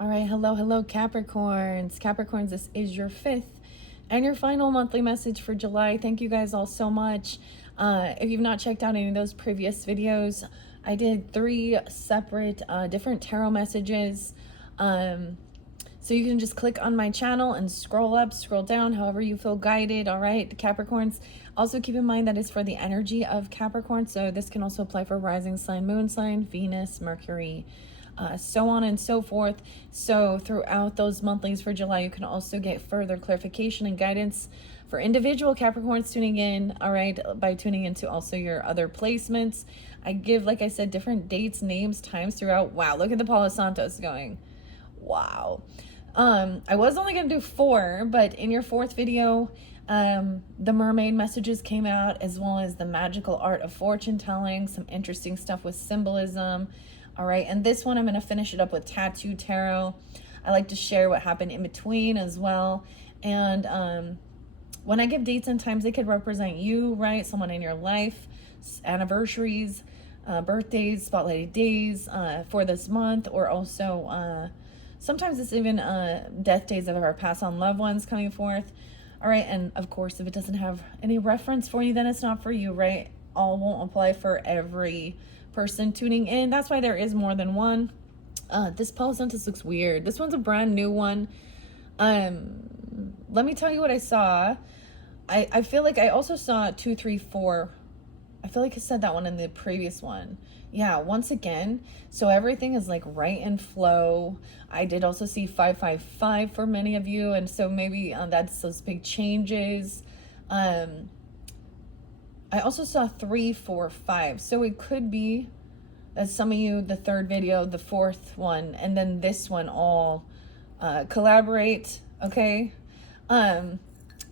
All right, hello, Capricorns. Capricorns, this is your fifth and your final monthly message for July. Thank you guys all so much. If you've not checked out any of those previous videos, I did 3 separate different tarot messages. So you can just click on my channel and scroll up, scroll down, however you feel guided. All right, the Capricorns. Also keep in mind that it's for the energy of Capricorn. So this can also apply for rising sign, moon sign, Venus, Mercury, so on and so forth. So throughout those monthlies for July, you can also get further clarification and guidance for individual Capricorns tuning in, all right, by tuning into also your other placements. I give, like I said, different dates, names, times throughout. Wow, look at the Palo Santos going. Wow. I was only going to do 4, but in your 4th video, the mermaid messages came out, as well as the magical art of fortune telling, some interesting stuff with symbolism. All right, and this one I'm going to finish it up with tattoo tarot. I like to share what happened in between as well. And when I give dates and times, they could represent you, right? Someone in your life, anniversaries, birthdays, spotlighted days for this month, or also sometimes it's even death days of our passed on loved ones coming forth. All right, and of course, if it doesn't have any reference for you, then it's not for you, right? All won't apply for every person tuning in. That's why there is more than one. This Palo Santos looks weird. This one's a brand new one. Let me tell you what I saw. I feel like I also saw 2, 3, 4. I feel like I said that one in the previous one. Yeah, once again. So everything is like right in flow. I did also see 555 for many of you. And so maybe that's those big changes. I also saw 3, 4, 5. So it could be that some of you, the 3rd video, the 4th one, and then this one all collaborate, okay? And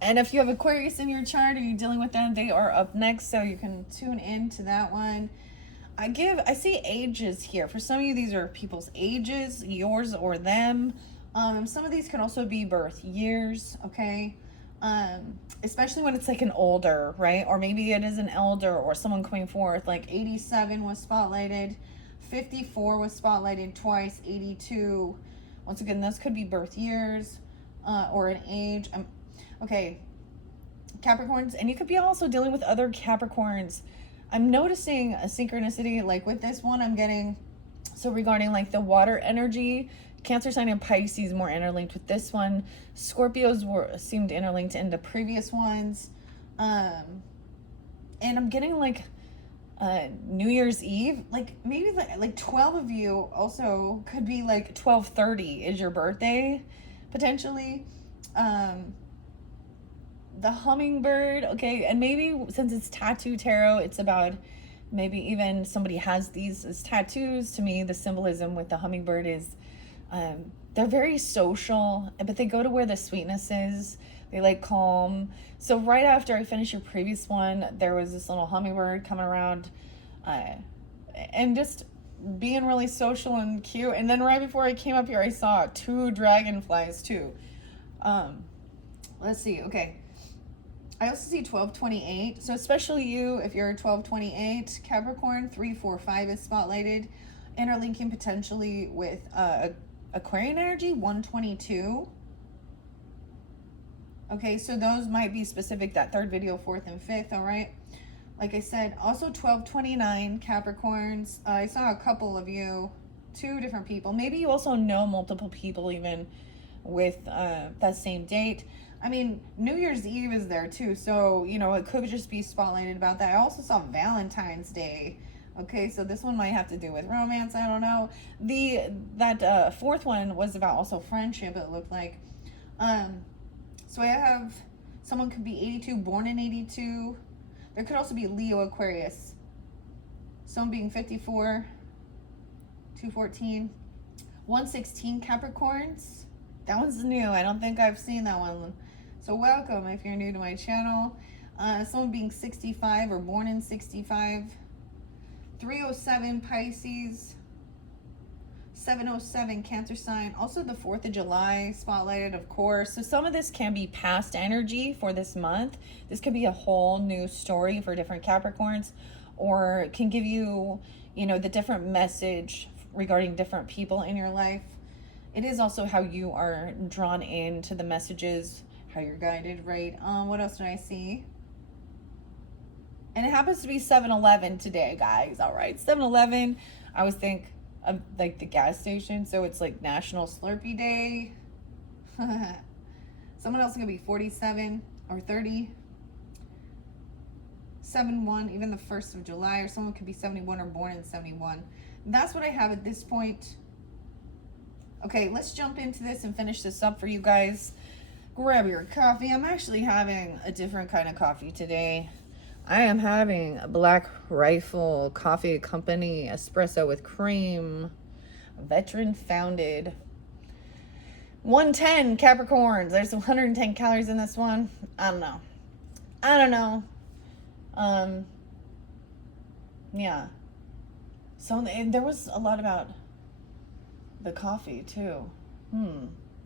if you have Aquarius in your chart or you're dealing with them, they are up next, so you can tune in to that one. I see ages here. For some of you, these are people's ages, yours or them. Some of these can also be birth years, okay? Especially when it's like an older, right? Or maybe it is an elder or someone coming forth. Like 87 was spotlighted, 54 was spotlighted twice, 82. Once again, those could be birth years or an age. Okay, Capricorns, and you could be also dealing with other Capricorns. I'm noticing a synchronicity, like with this one I'm getting, so regarding like the water energy, Cancer sign and Pisces more interlinked with this one. Scorpios seemed interlinked in the previous ones. And I'm getting like New Year's Eve, like maybe like 12 of you also could be like 12/30 is your birthday, potentially. The hummingbird, okay, and maybe since it's tattoo tarot, it's about maybe even somebody has these as tattoos. To me, the symbolism with the hummingbird is they're very social, but they go to where the sweetness is. They like calm. So right after I finished your previous one, there was this little hummingbird coming around and just being really social and cute. And then right before I came up here, I saw 2 dragonflies too. Let's see. Okay. I also see 1228. So especially you, if you're 1228 Capricorn, 3, 4, 5 is spotlighted, interlinking potentially with Aquarian energy, 122. Okay, so those might be specific, that 3rd video, 4th and 5th, all right? Like I said, also 1229 Capricorns. I saw a couple of you, 2 different people. Maybe you also know multiple people even with that same date. I mean, New Year's Eve is there too, so, you know, it could just be spotlighted about that. I also saw Valentine's Day. Okay, so this one might have to do with romance, I don't know. That 4th one was about also friendship, it looked like. So I have someone could be 82, born in 82. There could also be Leo Aquarius. Someone being 54, 214, 116 Capricorns. That one's new. I don't think I've seen that one. So welcome if you're new to my channel. Someone being 65 or born in 65. 307 Pisces. 707 Cancer sign. Also the 4th of July spotlighted, of course. So some of this can be past energy for this month. This could be a whole new story for different Capricorns, or can give you, you know, the different message regarding different people in your life. it is also how you are drawn into the messages, how you're guided, right? What else did I see? And it happens to be 7-Eleven today, guys. All right, 7-Eleven. I always think of like the gas station, so it's like National Slurpee Day. Someone else could be 47 or 30. 7-1, even the 1st of July, or someone could be 71 or born in 71. That's what I have at this point. Okay, let's jump into this and finish this up for you guys. Grab your coffee. I'm actually having a different kind of coffee today. I am having a Black Rifle Coffee Company espresso with cream. Veteran founded. 110 Capricorns. There's 110 calories in this one. I don't know. Yeah. So and there was a lot about the coffee too.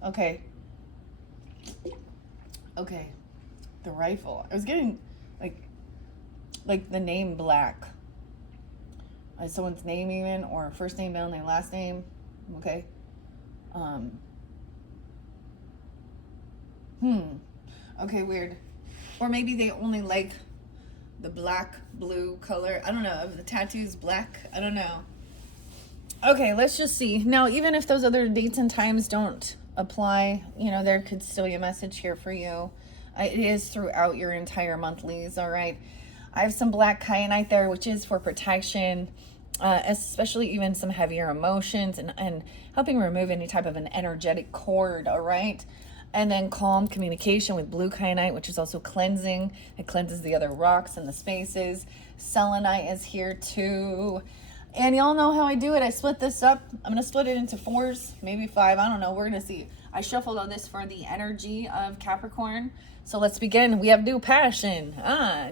Okay. The rifle. I was getting like the name Black. Someone's name even, or first name, middle name, last name. Okay. Okay, weird. Or maybe they only like the black, blue color. I don't know. If the tattoo's black, I don't know. Okay, let's just see. Now, even if those other dates and times don't apply, there could still be a message here for you. It is throughout your entire monthlies, all right? I have some black kyanite there, which is for protection, especially even some heavier emotions and helping remove any type of an energetic cord, all right? And then calm communication with blue kyanite, which is also cleansing. It cleanses the other rocks and the spaces. Selenite is here too. And y'all know how I do it. I split this up. I'm going to split it into 4s, maybe 5. I don't know. We're going to see. I shuffled on this for the energy of Capricorn. So let's begin. We have new passion,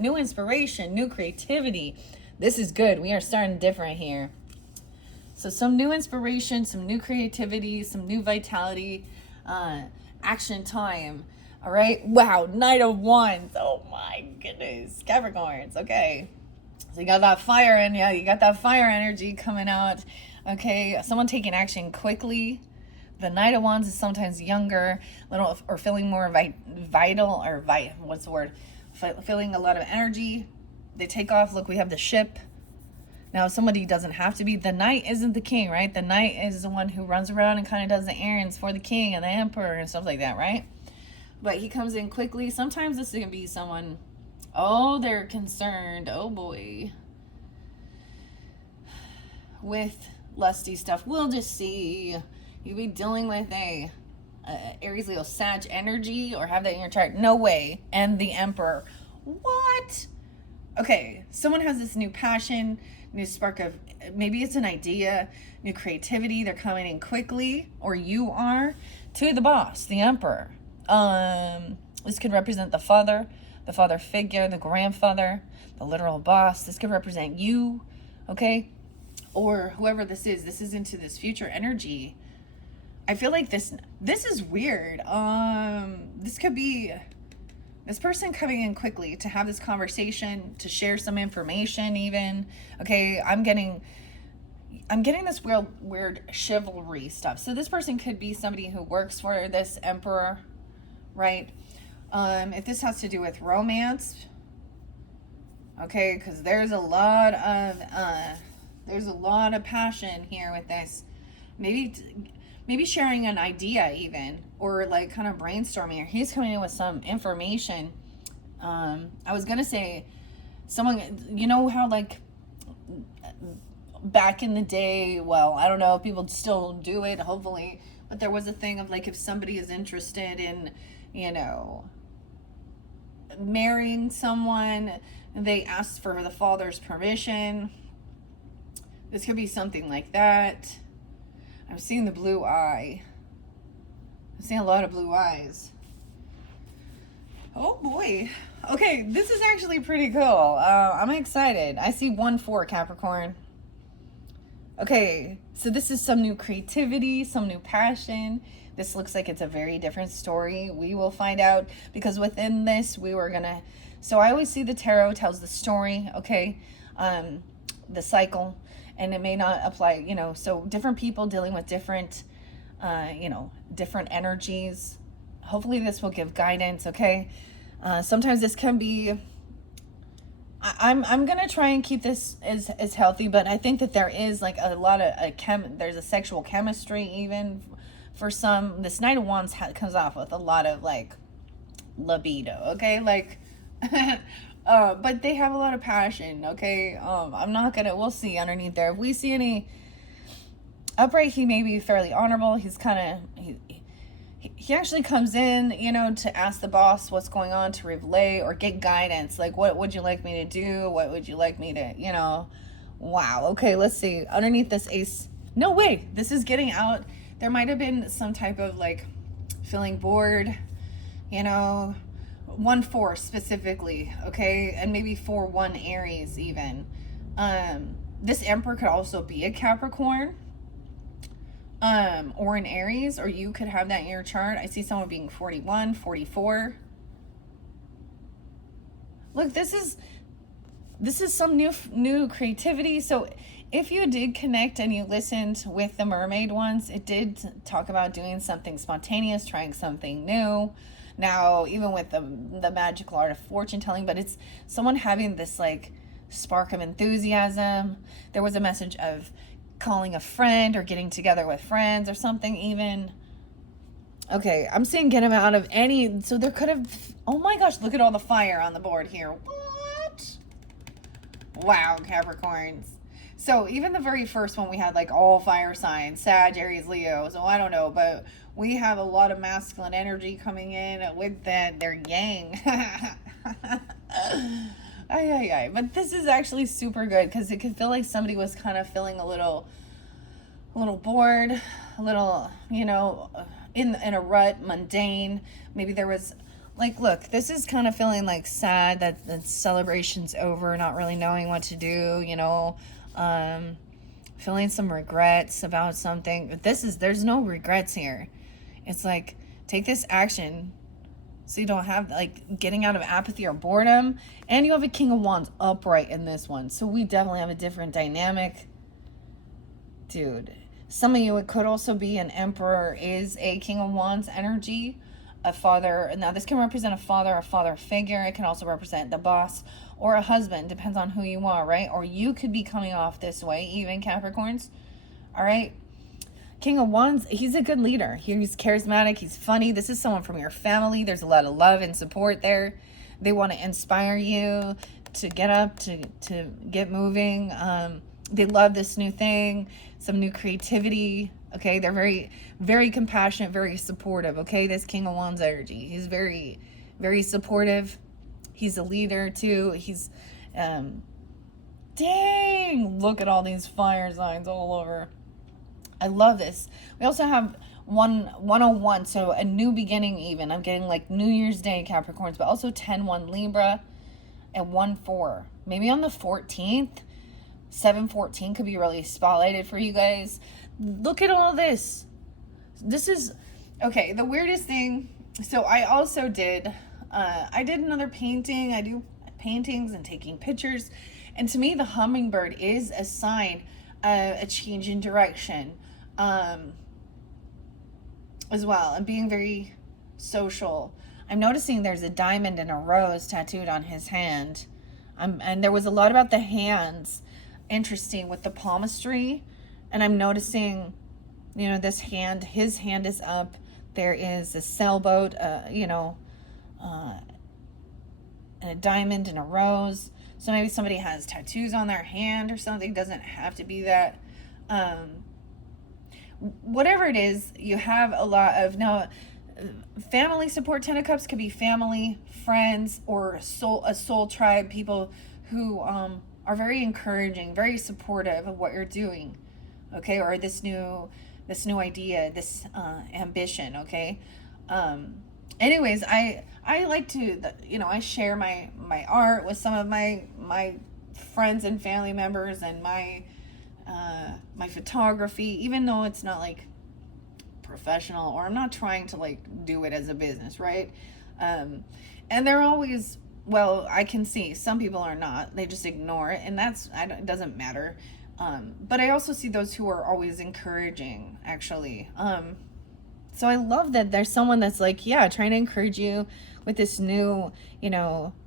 new inspiration, new creativity. This is good. We are starting different here. So some new inspiration, some new creativity, some new vitality, action time. All right. Wow. Knight of Wands. Oh my goodness. Capricorns. Okay. So you got that fire in you. You got that fire energy coming out. Okay. Someone taking action quickly. The Knight of Wands is sometimes younger, little, or feeling more vital, or what's the word? Feeling a lot of energy. They take off. Look, we have the ship. Now, somebody doesn't have to be. The knight isn't the king, right? The knight is the one who runs around and kind of does the errands for the king and the emperor and stuff like that, right? But he comes in quickly. Sometimes this can be someone, they're concerned, oh boy, with lusty stuff. We'll just see. You be dealing with a Aries, Leo, Sag energy, or have that in your chart? No way. And the emperor. What? Okay, someone has this new passion, new spark of, maybe it's an idea, new creativity. They're coming in quickly, or you are, to the boss, the emperor. This could represent the father figure, the grandfather, the literal boss. This could represent you, okay? Or whoever this is. This is into this future energy. I feel like this is weird. This could be this person coming in quickly to have this conversation, to share some information even. Okay, I'm getting this weird chivalry stuff. So this person could be somebody who works for this emperor, right? If this has to do with romance, okay, because there's a lot of passion here with this. Maybe sharing an idea even, or like kind of brainstorming, or he's coming in with some information. I was gonna say someone, how like back in the day, well, I don't know if people still do it, hopefully, but there was a thing of like, if somebody is interested in, marrying someone, they ask for the father's permission. This could be something like that. I'm seeing the blue eye. I'm seeing a lot of blue eyes. Oh boy. Okay, this is actually pretty cool. I'm excited. I see 1-4 Capricorn. Okay, so this is some new creativity, some new passion. This looks like it's a very different story. We will find out, because within this, so I always see the tarot tells the story, okay? The cycle. And it may not apply, so different people dealing with different different energies. Hopefully this will give guidance, okay? Sometimes this can be, I'm gonna try and keep this as healthy, but I think that there is like a lot of there's a sexual chemistry even for some. This Knight of Wands comes off with a lot of like libido, okay? Like, but they have a lot of passion, okay? We'll see underneath there. If we see any upright, he may be fairly honorable. He's kind of, he actually comes in, to ask the boss what's going on, to relay or get guidance. Like, what would you like me to do? What would you like me to, wow. Okay, let's see. Underneath this ace, no way. This is getting out. There might have been some type of like feeling bored, 1-4 specifically, okay? And maybe 4-1 Aries even. This Emperor could also be a Capricorn. Or an Aries, or you could have that in your chart. I see someone being 41, 44. Look, this is some new creativity. So if you did connect and you listened with the mermaid ones, it did talk about doing something spontaneous, trying something new. Now, even with the magical art of fortune telling, but it's someone having this like spark of enthusiasm. There was a message of calling a friend or getting together with friends or something even. Okay, I'm saying get him out of any, so there could have, oh my gosh, look at all the fire on the board here. What? Wow, Capricorns. So even the very first one, we had like all fire signs, Sag, Aries, Leo. So I don't know, but we have a lot of masculine energy coming in with their yang. But this is actually super good because it could feel like somebody was kind of feeling a little bored, a little, in a rut, mundane. Maybe there was like, look, this is kind of feeling like sad that the celebration's over, not really knowing what to do, feeling some regrets about something. But there's no regrets here. It's like, take this action. So you don't have like getting out of apathy or boredom. And you have a King of Wands upright in this one. So we definitely have a different dynamic. Dude, some of you, it could also be an Emperor is a King of Wands energy. A father. Now this can represent a father figure. It can also represent the boss or a husband. Depends on who you are, right? Or you could be coming off this way, even Capricorns. All right. King of Wands, he's a good leader. He's charismatic. He's funny. This is someone from your family. There's a lot of love and support there. They want to inspire you to get up, to get moving. They love this new thing, some new creativity. Okay, they're very, very compassionate, very supportive. Okay, this King of Wands energy. He's very, very supportive. He's a leader too. He's, dang, look at all these fire signs all over. I love this. We also have 101, so a new beginning even. I'm getting like New Year's Day Capricorns, but also 10-1 Libra and 1-4. Maybe on the 14th, 7-14 could be really spotlighted for you guys. Look at all this. This is, okay, the weirdest thing. So I also did, I did another painting. I do paintings and taking pictures. And to me, the hummingbird is a sign of a change in direction. As well, and being very social. I'm noticing there's a diamond and a rose tattooed on his hand. And there was a lot about the hands. Interesting with the palmistry. And I'm noticing, this hand, his hand is up. There is a sailboat, and a diamond and a rose. So maybe somebody has tattoos on their hand or something. Doesn't have to be that. Whatever it is, you have a lot of, now, family support. 10 of Cups could be family, friends, or a soul tribe, people who are very encouraging, very supportive of what you're doing, okay, or this new idea, this ambition, okay. Anyways, I like to, I share my art with some of my friends and family members, and my photography, even though it's not like professional, or I'm not trying to like do it as a business, right? And they're always, well, I can see some people are not, they just ignore it, and it doesn't matter. But I also see those who are always encouraging, actually. So I love that there's someone that's like, yeah, trying to encourage you with this new,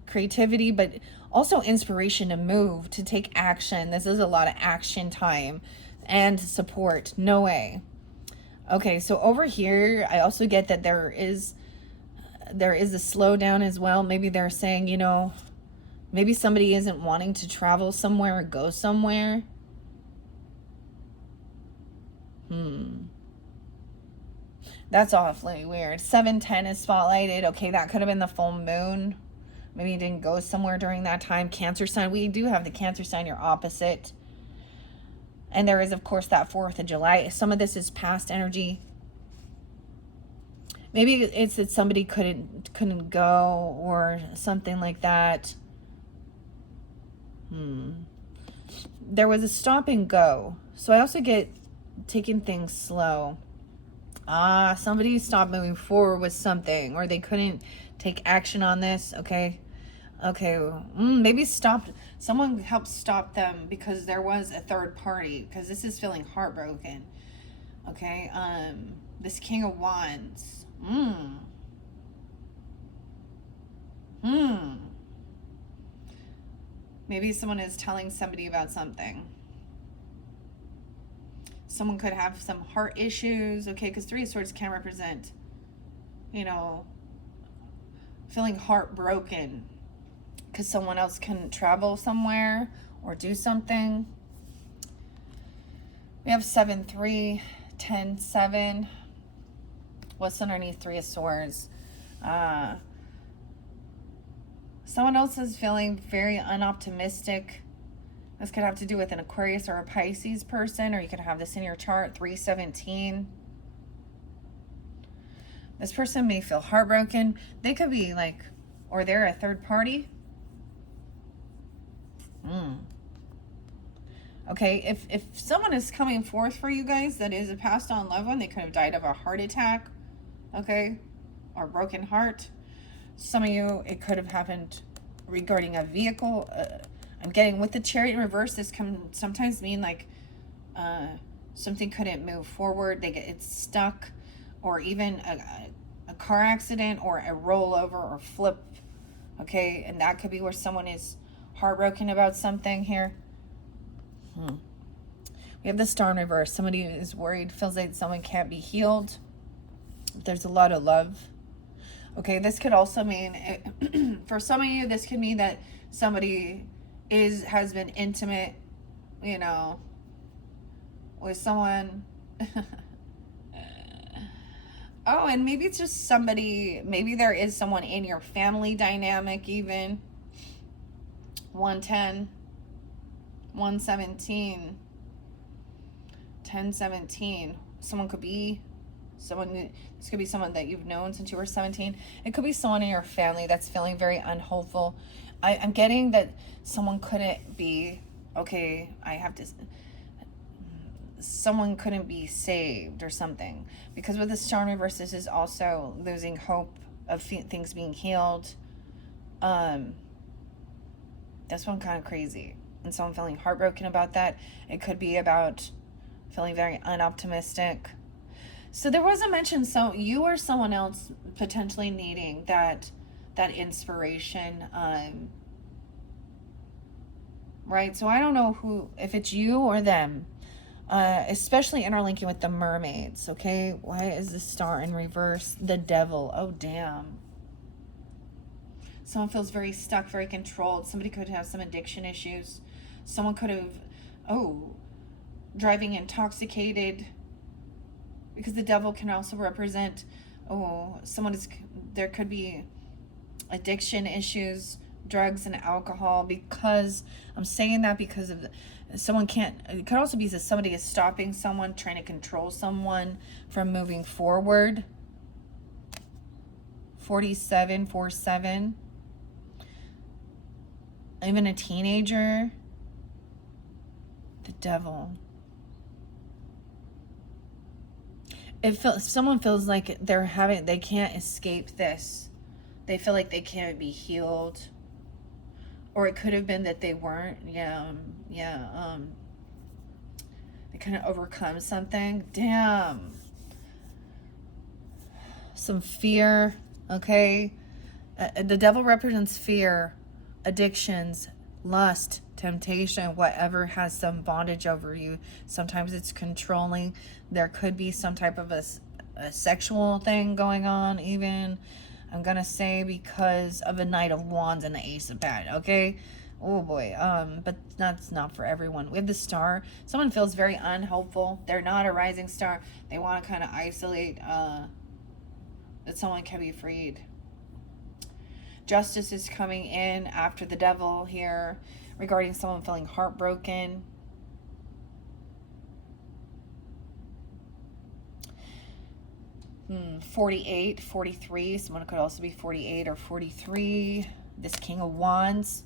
creativity, but also inspiration to move, to take action. This is a lot of action time and support. No way. Okay, so over here, I also get that there is a slowdown as well. Maybe they're saying, maybe somebody isn't wanting to travel somewhere or go somewhere. That's awfully weird. 710 is spotlighted. Okay, that could have been the full moon. Maybe you didn't go somewhere during that time. Cancer sign. We do have the Cancer sign, your opposite. And there is, of course, that 4th of July. Some of this is past energy. Maybe it's that somebody couldn't go or something like that. There was a stop and go. So I also get taking things slow. Somebody stopped moving forward with something, or they couldn't take action on this. Okay. Maybe someone helped stop them because there was a third party, because this is feeling heartbroken. Okay. This King of Wands. Maybe someone is telling somebody about something. Someone could have some heart issues, okay, because 3 of Swords can represent, feeling heartbroken because someone else can travel somewhere or do something. We have 7-3, 10-7. What's underneath 3 of Swords? Someone else is feeling very unoptimistic. This could have to do with an Aquarius or a Pisces person, or you could have this in your chart, 317. This person may feel heartbroken. They could be like, or they're a third party. Okay, if someone is coming forth for you guys that is a passed on loved one, they could have died of a heart attack, okay, or broken heart. Some of you, it could have happened regarding a vehicle. I'm getting with the Chariot in reverse, this can sometimes mean like something couldn't move forward. It's stuck, or even a car accident or a rollover or flip. Okay, and that could be where someone is heartbroken about something here. We have the Star in reverse. Somebody is worried, feels like someone can't be healed. There's a lot of love. Okay, this could also mean, for some of you, this could mean that somebody has been intimate, with someone. Oh, and maybe it's just maybe there is someone in your family dynamic even. 110, 117, 1017. This could be someone that you've known since you were 17. It could be someone in your family that's feeling very unhopeful. I'm getting that someone couldn't be, someone couldn't be saved or something. Because with the Star in reverse, this is also losing hope of things being healed. This one kind of crazy. And someone feeling heartbroken about that. It could be about feeling very unoptimistic. So there was a mention, so you or someone else potentially needing that inspiration, right? So I don't know if it's you or them, especially interlinking with the mermaids, okay? Why is the Star in reverse? The Devil, oh damn. Someone feels very stuck, very controlled. Somebody could have some addiction issues. Someone could have, driving intoxicated. Because the Devil can also represent, there could be addiction issues, drugs and alcohol. Because I'm saying that because of it could also be that somebody is stopping someone, trying to control someone from moving forward. 4747. Even a teenager. The Devil. If someone feels like they can't escape this, they feel like they can't be healed, or it could have been that they weren't, they couldn't overcome something. Damn. some fear, okay? The devil represents fear, addictions, lust, temptation, whatever has some bondage over you. Sometimes it's controlling. There could be some type of a sexual thing going on, even. I'm going to say because of a Knight of Wands and the Ace of Pentacles, okay? Oh boy, but that's not for everyone. We have the Star. Someone feels very unhopeful. They're not a rising star. They want to kind of isolate, that someone can be freed. Justice is coming in after the devil here regarding someone feeling heartbroken. Hmm, 48, 43. Someone could also be 48 or 43. This King of Wands.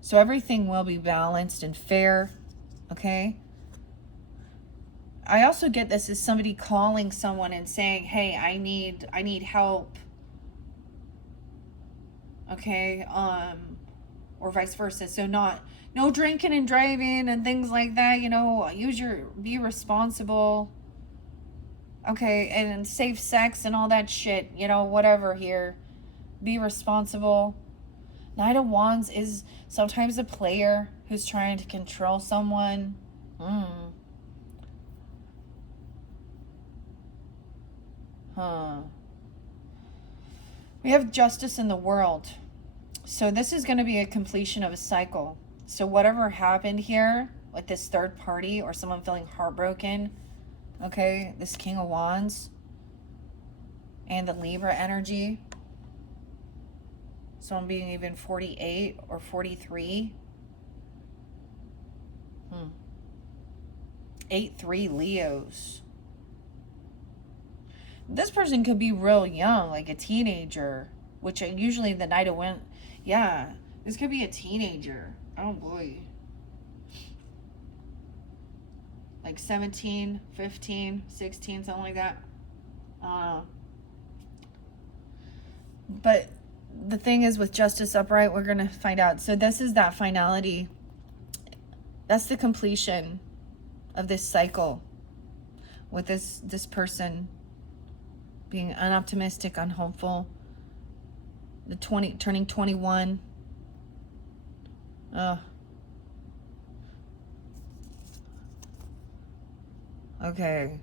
So everything will be balanced and fair, okay? I also get this as somebody calling someone and saying, hey, I need help. Okay, or vice versa. So no drinking and driving and things like that, you know, be responsible. Okay, and safe sex and all that shit, you know, whatever here. Be responsible. Knight of Wands is sometimes a player who's trying to control someone. We have justice in the world. So this is going to be a completion of a cycle. So whatever happened here with this third party or someone feeling heartbroken, okay, this King of Wands and the Libra energy, someone being even 48 or 43. 8-3 Leos. This person could be real young, like a teenager, which usually the Knight of Wands, yeah, this could be a teenager. Oh boy. Like 17, 15, 16, something like that. But the thing is, with Justice upright, we're going to find out. So this is that finality. That's the completion of this cycle with this person being unoptimistic, unhopeful. Turning 21. Okay.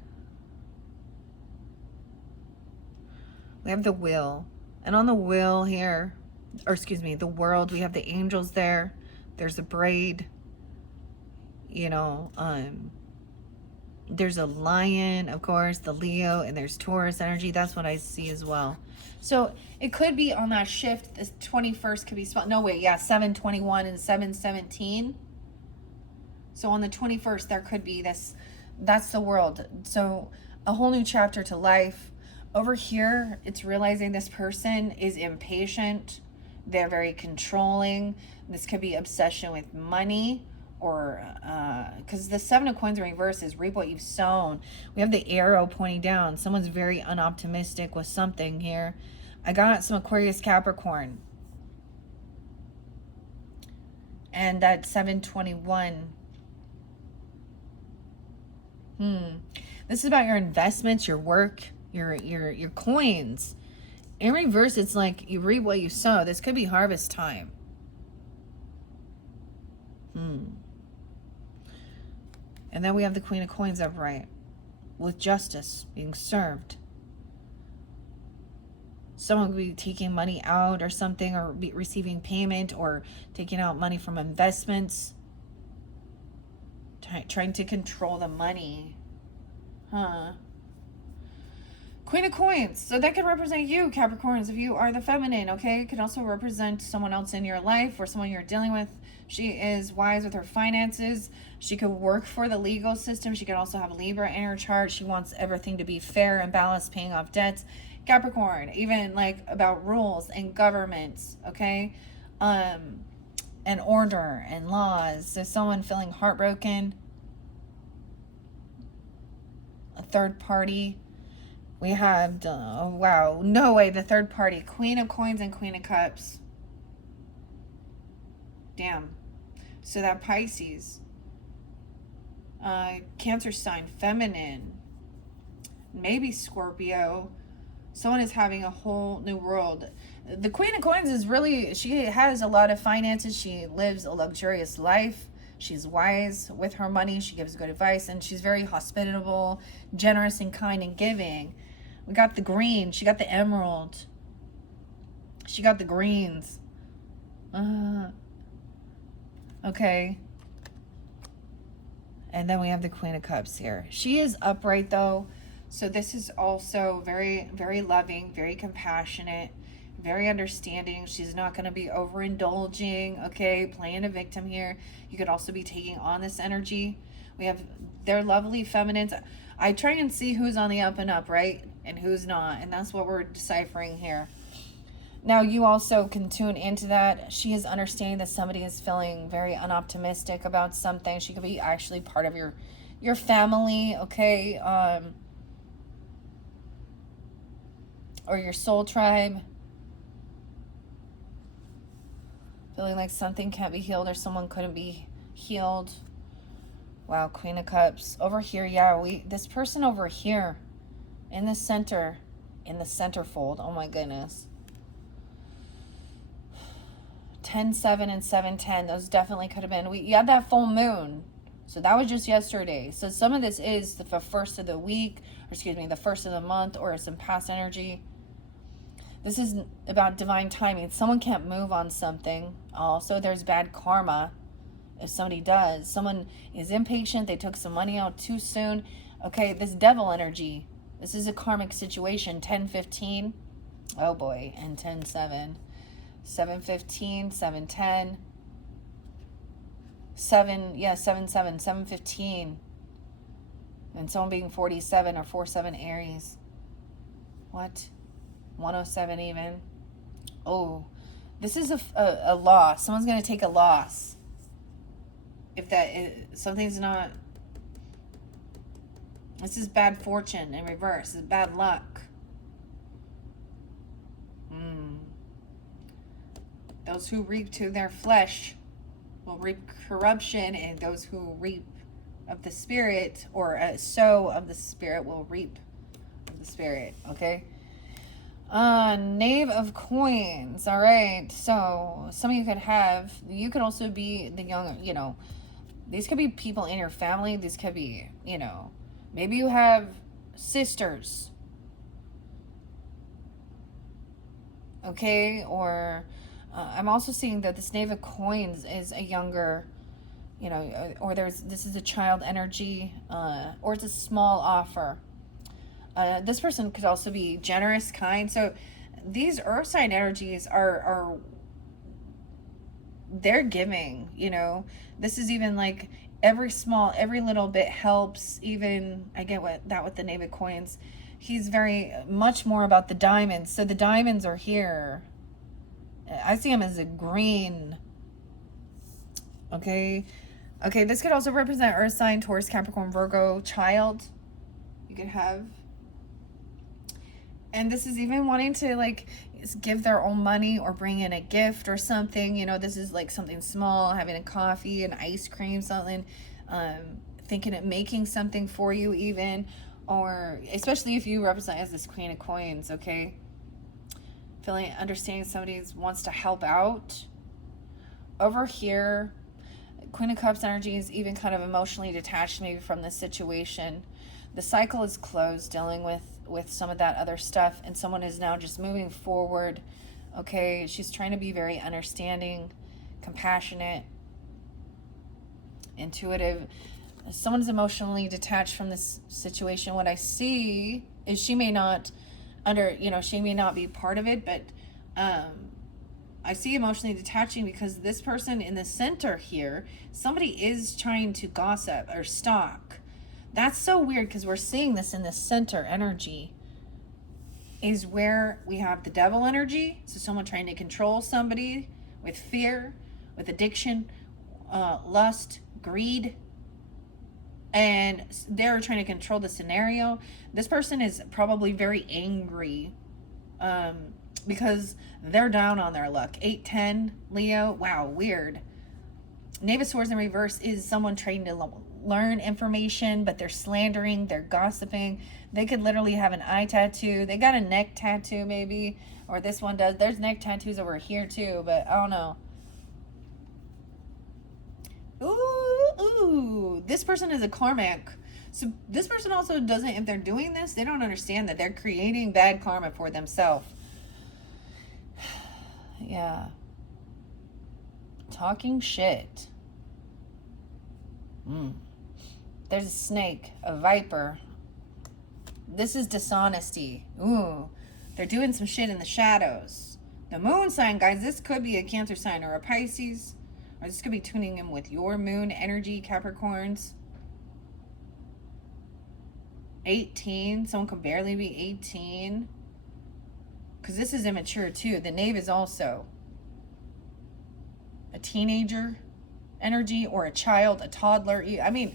We have the Wheel. And on the Wheel here, or excuse me, the World, we have the angels there. There's a braid. You know, there's a Lion, of course, the Leo, and there's Taurus energy. That's what I see as well. So it could be on that shift. The 21st could be spelled. No, wait, yeah, 7/21 and 7/17. So on the 21st, there could be this. That's the World. So a whole new chapter to life. Over here, it's realizing this person is impatient. They're very controlling. This could be obsession with money, or because the 7 of Coins in reverse is reap what you've sown. We have the arrow pointing down. Someone's very unoptimistic with something here. I got some Aquarius Capricorn. And that 7/21. This is about your investments, your work, your coins. In reverse, it's like you reap what you sow. This could be harvest time. And then we have the Queen of Coins upright with justice being served. Someone could be taking money out or something, or be receiving payment, or taking out money from investments, trying to control the money. Queen of Coins. So that could represent you, Capricorns, if you are the feminine, okay? It could also represent someone else in your life or someone you're dealing with. She is wise with her finances. She could work for the legal system. She could also have Libra in her chart. She wants everything to be fair and balanced, paying off debts. Capricorn, even like about rules and governments, okay? And order and laws. So someone feeling heartbroken. A third party. We have, oh wow, no way, the third party. Queen of Coins and Queen of Cups. Damn. So that Pisces. Cancer sign, feminine. maybe Scorpio. Someone is having a whole new world. The Queen of Coins is really, she has a lot of finances. She lives a luxurious life. She's wise with her money. She gives good advice, and she's very hospitable, generous, and kind and giving. We got the green. She got the emerald. She got the greens. Okay. And then we have the Queen of Cups here. She is upright though. So this is also very, very loving, very compassionate, very understanding. She's not going to be overindulging, okay, playing a victim here. You could also be taking on this energy. We have their lovely feminines. I try and see who's on the up and up, right? And who's not. And that's what we're deciphering here. Now, you also can tune into that. She is understanding that somebody is feeling very unoptimistic about something. She could be actually part of your family, okay? Or your soul tribe. Feeling like something can't be healed or someone couldn't be healed. Wow, Queen of Cups. Over here, yeah, this person over here in the center fold. Oh my goodness. 10-7 and 7-10, those definitely could have been. You had that full moon, so that was just yesterday. So some of this is the first of the week, or excuse me, the first of the month, or some past energy. This is about divine timing. Someone can't move on something. Also, there's bad karma if somebody does. Someone is impatient. They took some money out too soon. Okay, this devil energy. This is a karmic situation. 10-15. Oh boy, and 10-7. 7-15, 7-10. 7-7, 7-15. And someone being 47 or 4-7 Aries. What? 107 even. Oh, this is a loss. Someone's going to take a loss. If that is, something's not. This is bad fortune in reverse. This is bad luck. Those who reap to their flesh will reap corruption, and those who reap of the spirit, or sow of the spirit, will reap of the spirit. Okay. Knave of Coins. All right. So some of you could also be the young, these could be people in your family. These could be, maybe you have sisters. Okay. Or I'm also seeing that this Knave of Coins is a younger, or this is a child energy, or it's a small offer. This person could also be generous, kind. So these earth sign energies are they're giving, This is even like every little bit helps. Even I get that with the Knave of Coins. He's very much more about the diamonds. So the diamonds are here. I see him as a green. Okay. Okay, this could also represent earth sign, Taurus, Capricorn, Virgo, child. You could have. And this is even wanting to give their own money or bring in a gift or something. This is like something small, having a coffee, an ice cream, something. Thinking of making something for you even. Or especially if you represent as this Queen of Coins, okay? Understanding somebody wants to help out. Over here, Queen of Cups energy is even kind of emotionally detached maybe from this situation. The cycle is closed, dealing with some of that other stuff, and someone is now just moving forward. Okay, she's trying to be very understanding, compassionate, intuitive. Someone's emotionally detached from this situation. What I see is she may not be part of it, but I see emotionally detaching because this person in the center here, somebody is trying to gossip or stalk. That's so weird because we're seeing this in the center energy is where we have the devil energy. So someone trying to control somebody with fear, with addiction, lust, greed, and they're trying to control the scenario. This person is probably very angry because they're down on their luck. 8-10, Leo. Wow, weird. Knave of Swords in reverse is someone trying to learn information, but they're slandering, they're gossiping. They could literally have an eye tattoo. They got a neck tattoo maybe, or this one does. There's neck tattoos over here too, but I don't know. Ooh, this person is a karmic. So this person also doesn't, if they're doing this, they don't understand that they're creating bad karma for themselves. Yeah. Talking shit. There's a snake, a viper. This is dishonesty. Ooh, they're doing some shit in the shadows. The moon sign, guys, this could be a Cancer sign or a Pisces. Or this could be tuning in with your moon energy, Capricorns. 18. Someone could barely be 18. Because this is immature too. The knave is also a teenager energy or a child, a toddler. I mean,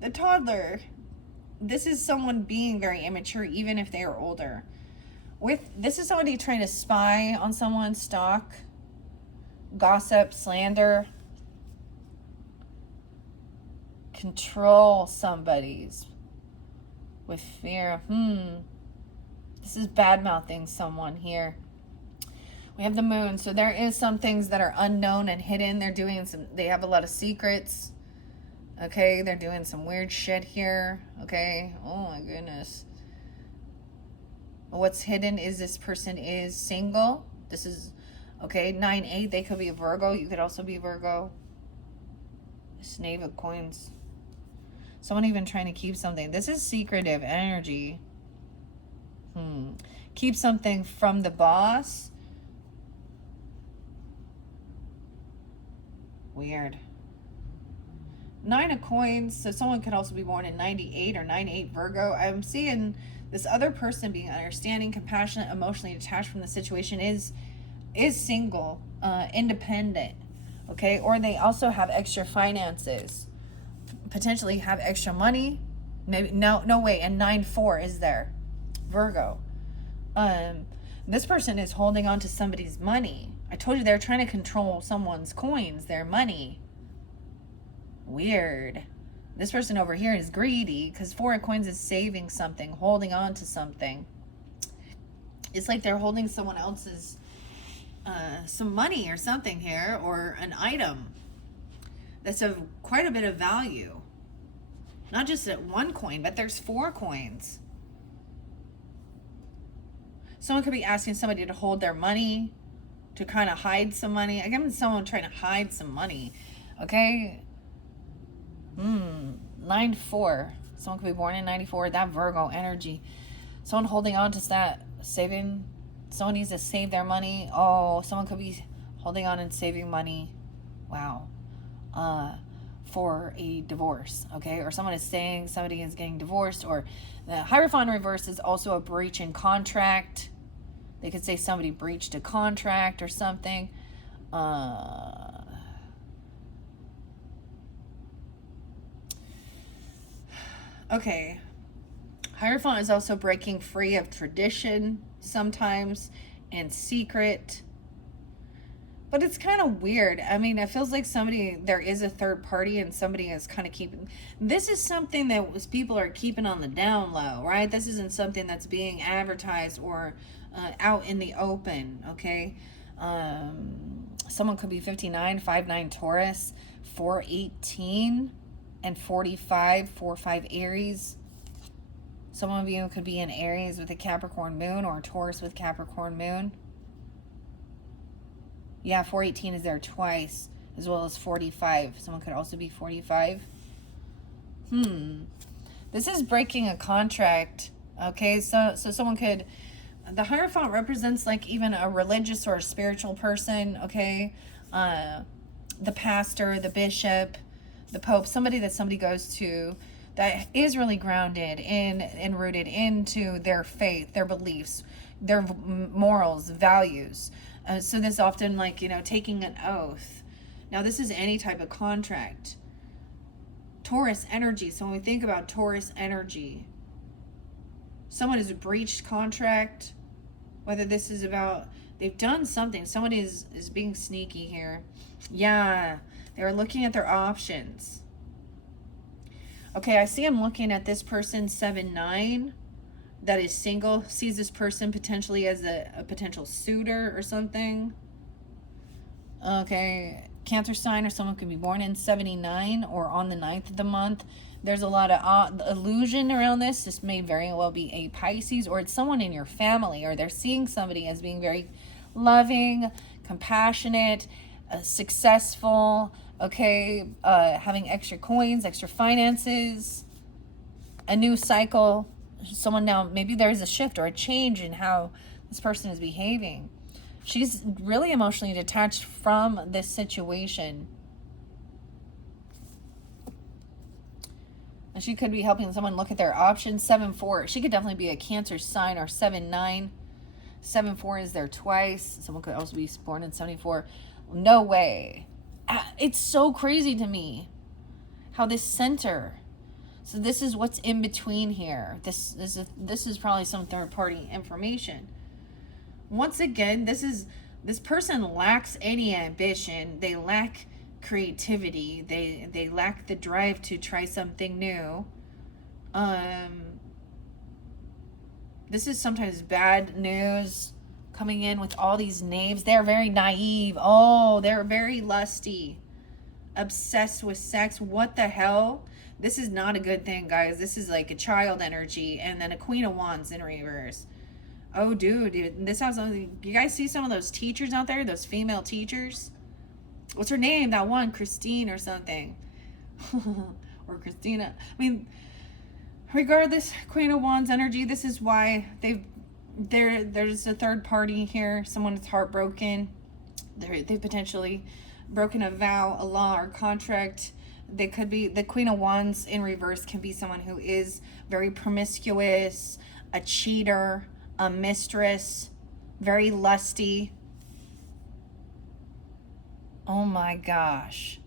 the toddler, this is someone being very immature even if they are older. This is somebody trying to spy on someone, stalk, gossip, slander, control somebody's with fear. This is bad-mouthing someone here. We have the moon, so there is some things that are unknown and hidden. They have a lot of secrets. Okay, they're doing some weird shit here. Okay, oh my goodness. What's hidden is this person is single. This is, okay, 9-8, they could be a Virgo. You could also be Virgo. This Knave of Coins. Someone even trying to keep something. This is secretive energy. Keep something from the boss. Weird. 9 of Coins. So someone could also be born in 98 or 9-8 Virgo. I'm seeing this other person being understanding, compassionate, emotionally detached from the situation is single, independent. Okay, or they also have extra finances. Potentially have extra money. Maybe no way. And 9-4 is there. Virgo. This person is holding on to somebody's money. I told you they're trying to control someone's coins, their money. Weird. This person over here is greedy because 4 of Coins is saving something, holding on to something. It's like they're holding someone else's some money or something here, or an item that's of quite a bit of value. Not just at 1 coin, but there's 4 coins. Someone could be asking somebody to hold their money, to kind of hide some money. Again, someone trying to hide some money. Okay. 9-4. Someone could be born in 94. That Virgo energy. Someone holding on to that, saving. Someone needs to save their money. Oh, someone could be holding on and saving money. Wow. For a divorce. Okay. Or someone is saying somebody is getting divorced. Or the Hierophant reverse is also a breach in contract. They could say somebody breached a contract or something. Okay. Hierophant is also breaking free of tradition sometimes and secret. But it's kind of weird. I mean, it feels like there is a third party and somebody is kind of keeping. This is something that people are keeping on the down low, right? This isn't something that's being advertised or out in the open, okay? Someone could be 59, 5-9 Taurus, 4-18, and 45, 4-5 Aries. Some of you could be in Aries with a Capricorn moon or Taurus with Capricorn moon. Yeah, 4-18 is there twice, as well as 45. Someone could also be 45. This is breaking a contract. Okay, so someone could. The Hierophant represents like even a religious or a spiritual person. Okay, the pastor, the bishop, the pope, somebody that somebody goes to that is really grounded in and rooted into their faith, their beliefs, their morals, values. So this often like, taking an oath. Now this is any type of contract. Taurus energy. So when we think about Taurus energy, someone has breached contract, whether this is about, they've done something. Someone is being sneaky here. Yeah. They're looking at their options. Okay, I see I'm looking at this person, 7-9, that is single, sees this person potentially as a potential suitor or something. Okay, Cancer sign, or someone could be born in 79 or on the 9th of the month. There's a lot of illusion around this. This may very well be a Pisces, or it's someone in your family, or they're seeing somebody as being very loving, compassionate, successful, okay, having extra coins, extra finances, a new cycle. Someone now, maybe there's a shift or a change in how this person is behaving. She's really emotionally detached from this situation. And she could be helping someone look at their options. 7-4. She could definitely be a Cancer sign, or 7-9. 7-4 is there twice. Someone could also be born in 74. No way. It's so crazy to me how this center. So this is what's in between here. This is probably some third party information. Once again, this person lacks any ambition. They lack creativity. They lack the drive to try something new. This is sometimes bad news coming in with all these names. They're very naive. Oh, they're very lusty, obsessed with sex. What the hell? This is not a good thing, guys. This is like a child energy, and then a Queen of Wands in reverse. Oh, dude, this has something. You guys see some of those teachers out there, those female teachers? What's her name? That one, Christine or something. Or Christina. I mean, regardless, Queen of Wands energy, this is why there's a third party here. Someone that's heartbroken. They've potentially broken a vow, a law, or contract. They could be, the Queen of Wands in reverse can be someone who is very promiscuous, a cheater, a mistress, very lusty. Oh my gosh.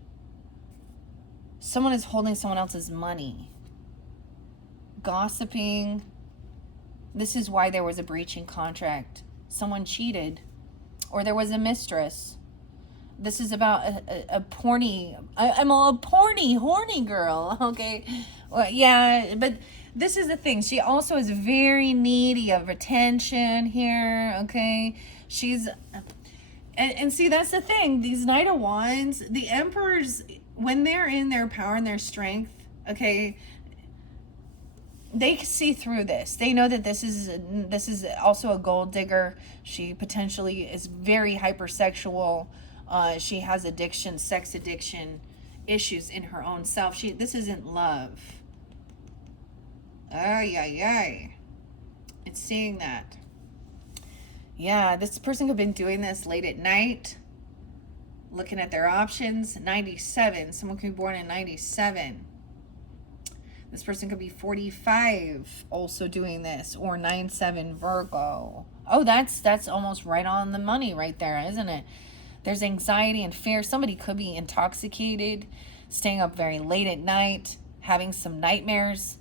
Someone is holding someone else's money. Gossiping. This is why there was a breach in contract. Someone cheated. Or there was a mistress. This is about a porny. I'm a porny, horny girl. Okay. Well, yeah, but this is the thing. She also is very needy of attention here. Okay. She's. And see, that's the thing. These Knight of Wands, the Emperors, when they're in their power and their strength, okay, they see through this. They know that this is also a gold digger. She potentially is very hypersexual. She has addiction, sex addiction issues in her own self. This isn't love. Ay, ay, ay. It's seeing that. Yeah, this person could have been doing this late at night, looking at their options. 97. Someone could be born in 97. This person could be 45, also doing this, or 9-7 Virgo. Oh, that's almost right on the money right there, isn't it? There's anxiety and fear. Somebody could be intoxicated, staying up very late at night, having some nightmares.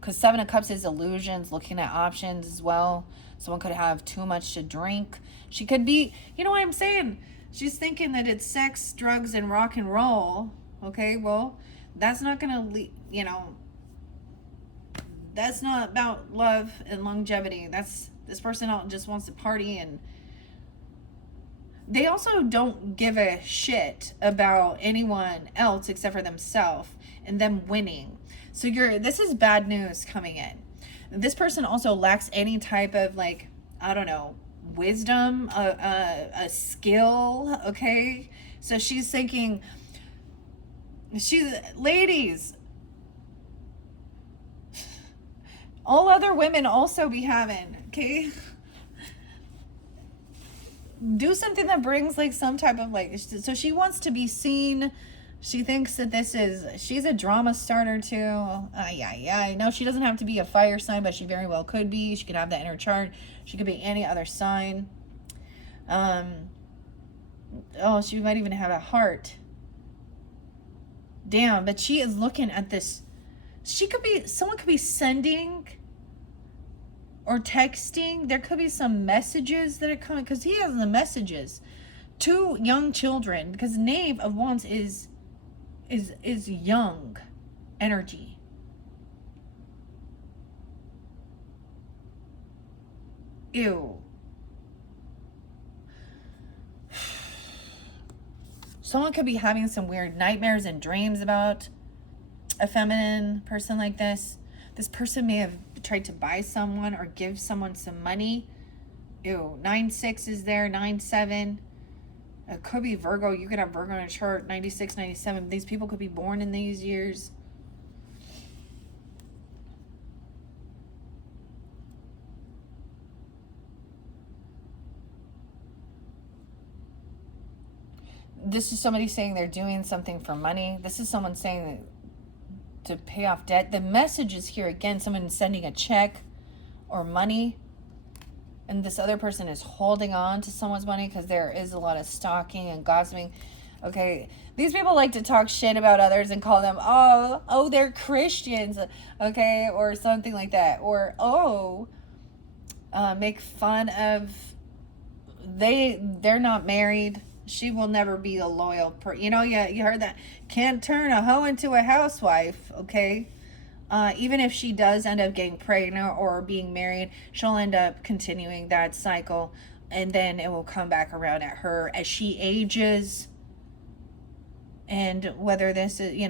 Because 7 of Cups is illusions, looking at options as well. Someone could have too much to drink. She could be, you know what I'm saying? She's thinking that it's sex, drugs, and rock and roll. Okay, well, that's not going to, that's not about love and longevity. This person just wants to party, and they also don't give a shit about anyone else except for themselves and them winning. So this is bad news coming in. This person also lacks any type of, wisdom, a skill, okay? So she's thinking, ladies, all other women also be having, okay? Do something that brings, some type of, so she wants to be seen. She thinks that she's a drama starter too. Yeah. No, she doesn't have to be a fire sign, but she very well could be. She could have that in her chart. She could be any other sign. She might even have a heart. Damn, but she is looking at this. Someone could be sending or texting. There could be some messages that are coming, because he has the messages. 2 young children, because Knave of Wands is young energy. Ew. Someone could be having some weird nightmares and dreams about a feminine person like this. This person may have tried to buy someone or give someone some money. Ew. 9-6 is there. 9-7. It could be Virgo. You could have Virgo in a chart. 96, 97. These people could be born in these years. This is somebody saying they're doing something for money. This is someone saying that to pay off debt. The message is here again, someone sending a check or money, and this other person is holding on to someone's money because there is a lot of stalking and gossiping. Okay, these people like to talk shit about others and call them, oh, they're Christians, okay, or something like that, or make fun of they're not married. She will never be a loyal you heard that. Can't turn a hoe into a housewife, okay? Even if she does end up getting pregnant or being married, she'll end up continuing that cycle, and then it will come back around at her as she ages. And whether this is,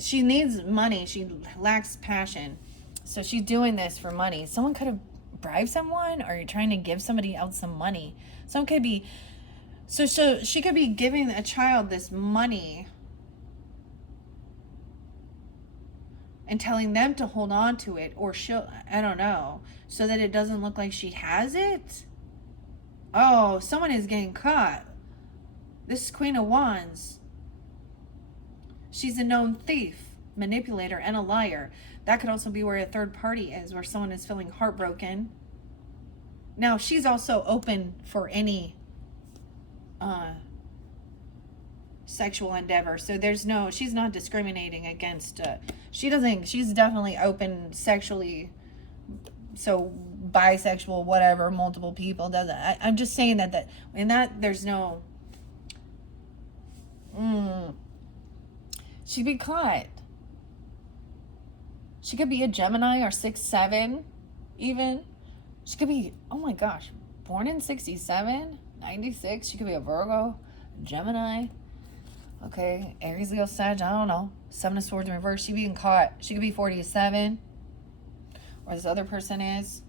she needs money. She lacks passion. So she's doing this for money. Someone could have bribed someone, or you're trying to give somebody else some money. Someone could be... So she could be giving a child this money and telling them to hold on to it, or I don't know, so that it doesn't look like she has it. Oh, someone is getting caught. This is Queen of Wands. She's a known thief, manipulator, and a liar. That could also be where a third party is, where someone is feeling heartbroken. Now, she's also open for any sexual endeavor, so she's not discriminating against she's definitely open sexually, so bisexual, whatever, multiple people doesn't. I'm just saying that in that there's no she'd be caught. She could be a Gemini or 6-7 even. She could be, oh my gosh, born in 67, 96. She could be a Virgo, Gemini. Okay, Aries, Leo, Sag, I don't know. 7 of Swords in reverse. She being caught. She could be 47. Or this other person is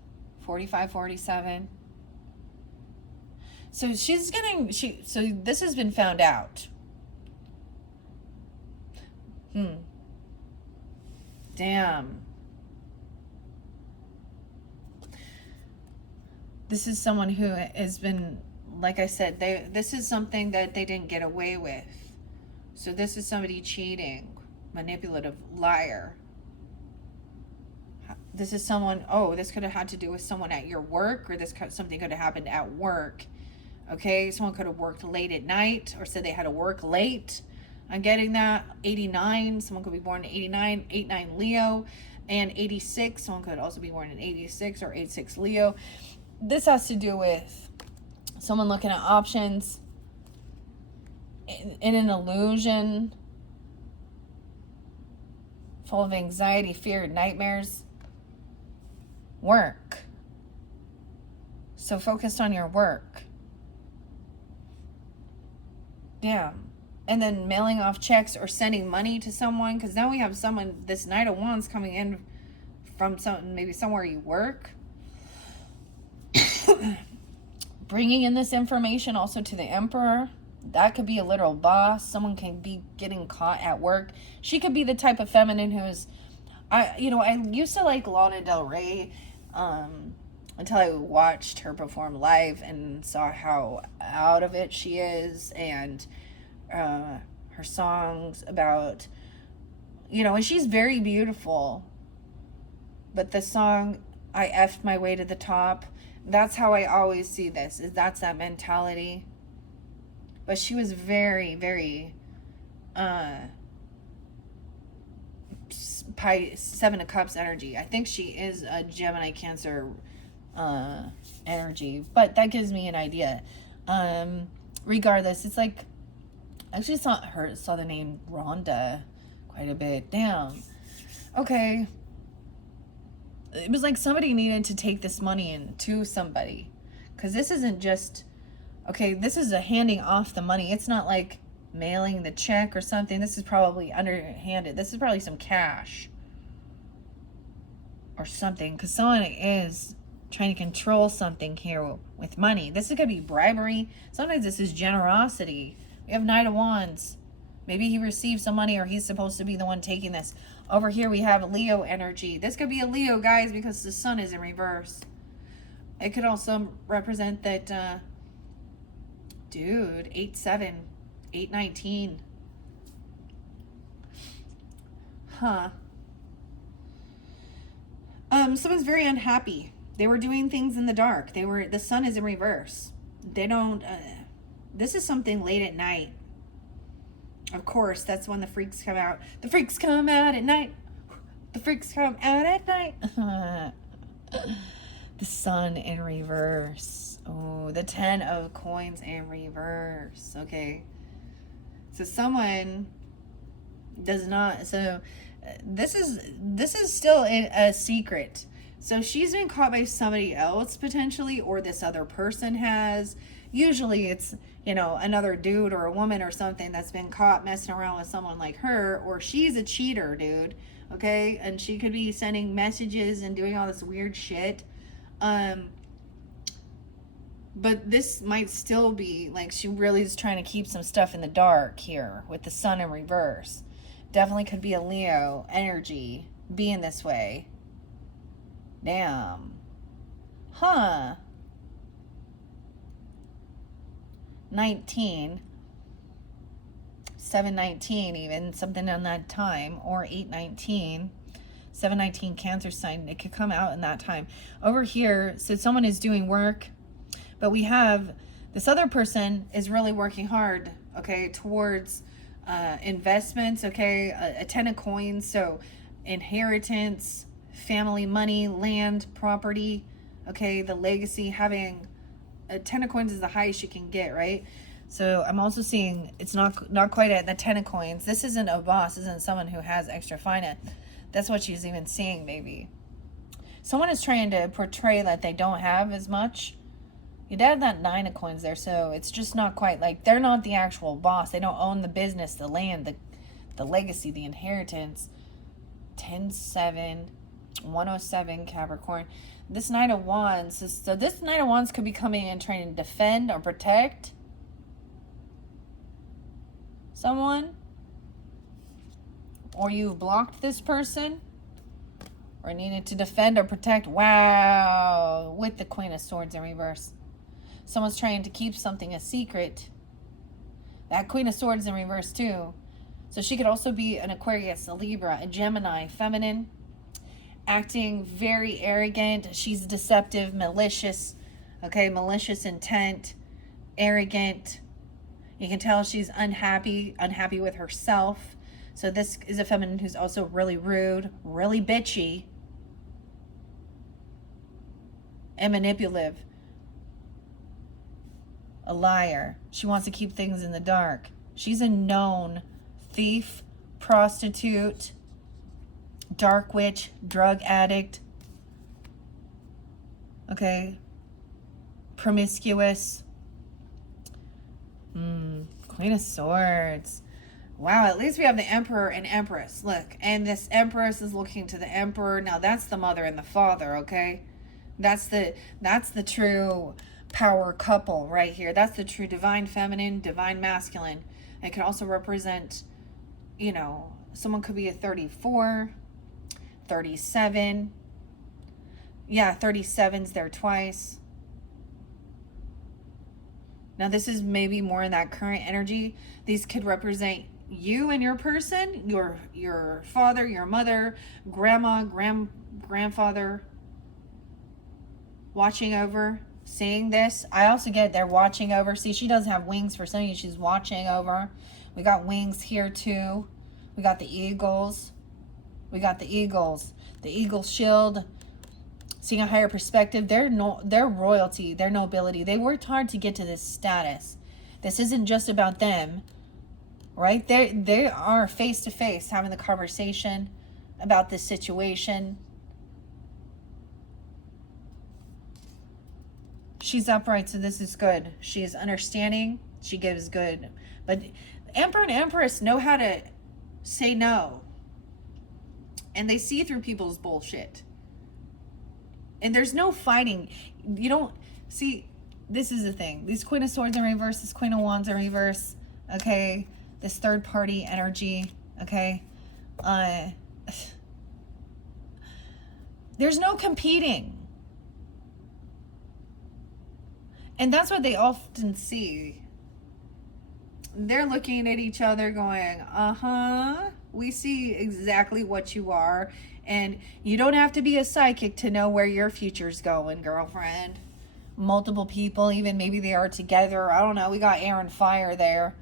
45, 47. So so this has been found out. Damn. This is someone who has been, like I said, this is something that they didn't get away with. So this is somebody cheating, manipulative, liar. This is someone, this could have had to do with someone at your work, or something could have happened at work. Okay, someone could have worked late at night, or said they had to work late. I'm getting that. 89, someone could be born in 89, 8-9 Leo, and 86, someone could also be born in 86 or 86 Leo. This has to do with someone looking at options in an illusion, full of anxiety, fear, nightmares. Work. So focused on your work. Damn. And then mailing off checks or sending money to someone, because now we have someone, this Knight of Wands coming in from maybe somewhere you work. Bringing in this information also to the Emperor. That could be a literal boss. Someone can be getting caught at work. She could be the type of feminine who's, I used to like Lana Del Rey until I watched her perform live and saw how out of it she is, and her songs about, and she's very beautiful. But the song, I effed my way to the top, that's how I always see this, is that's that mentality. But she was very, very, 7 of Cups energy. I think she is a Gemini, Cancer energy, but that gives me an idea. Regardless, it's like, I actually saw the name Rhonda quite a bit. Damn. Okay. It was like somebody needed to take this money in to somebody. Because this isn't just, okay, this is a handing off the money. It's not like mailing the check or something. This is probably underhanded. This is probably some cash or something. Because someone is trying to control something here with money. This could be bribery. Sometimes this is generosity. We have Knight of Wands. Maybe he received some money, or he's supposed to be the one taking this. Over here we have Leo energy. This could be a Leo, guys, because the sun is in reverse. It could also represent that, dude, 8-7, 8-19. Huh. Someone's very unhappy. They were doing things in the dark. The sun is in reverse. They don't, this is something late at night. Of course, that's when the freaks come out. The freaks come out at night. The freaks come out at night. The sun in reverse. Oh, the 10 of coins in reverse. Okay. So someone does not, so this is still a secret. So she's been caught by somebody else potentially, or this other person has. Usually it's, you know, another dude or a woman or something that's been caught messing around with someone like her, or she's a cheater, dude. Okay? And she could be sending messages and doing all this weird shit. But this might still be like she really is trying to keep some stuff in the dark here with the sun in reverse. Definitely could be a Leo energy being this way. Damn. Huh. 19. 7-19 even, something on that time, or 8-19. 7-19 Cancer sign, it could come out in that time. Over here, so someone is doing work, but we have this other person is really working hard, okay, towards investments, okay, a 10 of coins, so inheritance, family money, land, property, okay, the legacy, having a 10 of coins is the highest you can get, right? So I'm also seeing it's not quite at the 10 of coins. This isn't a boss. This isn't someone who has extra finance. That's what she's even seeing, maybe. Someone is trying to portray that they don't have as much. You'd add that 9 of coins there, so it's just not quite like they're not the actual boss. They don't own the business, the land, the legacy, the inheritance. 10-7, 107 Capricorn. This Knight of Wands, so this Knight of Wands could be coming in trying to defend or protect someone, or you've blocked this person, or needed to defend or protect. Wow, with the Queen of Swords in reverse. Someone's trying to keep something a secret. That Queen of Swords in reverse too. So she could also be an Aquarius, a Libra, a Gemini, feminine, acting very arrogant. She's deceptive, malicious, okay, malicious intent, arrogant. You can tell she's unhappy with herself. So this is a feminine who's also really rude, really bitchy, and manipulative. A liar. She wants to keep things in the dark. She's a known thief, prostitute, dark witch, drug addict, okay, promiscuous. Queen of Swords. Wow, at least we have the Emperor and Empress. Look, and this Empress is looking to the Emperor. Now that's the mother and the father, okay? That's the true power couple right here. That's the true divine feminine, divine masculine. It can also represent, you know, someone could be a 34, 37. Yeah, 37's there twice. Now this is maybe more in that current energy. These could represent you and your person, your father, your mother, grandma, grandfather, watching over, seeing this. I also get they're watching over. See, she doesn't have wings for some of you. She's watching over. We got wings here too. We got the eagles. We got the eagles. The eagle shield. seeing a higher perspective. They're royalty, their nobility. They worked hard to get to this status. This isn't just about them, right? They are face to face having the conversation about this situation. She's upright, so this is good. She is understanding. She gives good. But Emperor and Empress know how to say no. And they see through people's bullshit. And there's no fighting. You don't see, this is the thing. These Queen of Swords in reverse, this Queen of Wands in reverse, okay? This third party energy, okay? There's no competing. And that's what they often see. They're looking at each other going, we see exactly what you are. And you don't have to be a psychic to know where your future's going, girlfriend. Multiple people, even maybe they are together. I don't know. We got air and fire there.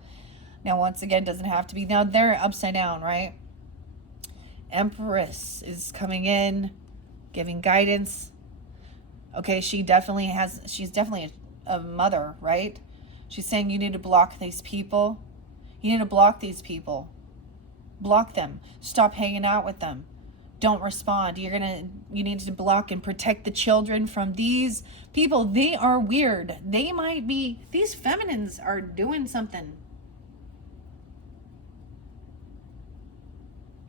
Now, once again, doesn't have to be. Now, they're upside down, right? Empress is coming in, giving guidance. Okay, she's definitely a mother, right? She's saying you need to block these people. You need to block these people. Block them. Stop hanging out with them. Don't respond. You need to block and protect the children from these people. They are weird. They might be, these feminines are doing something.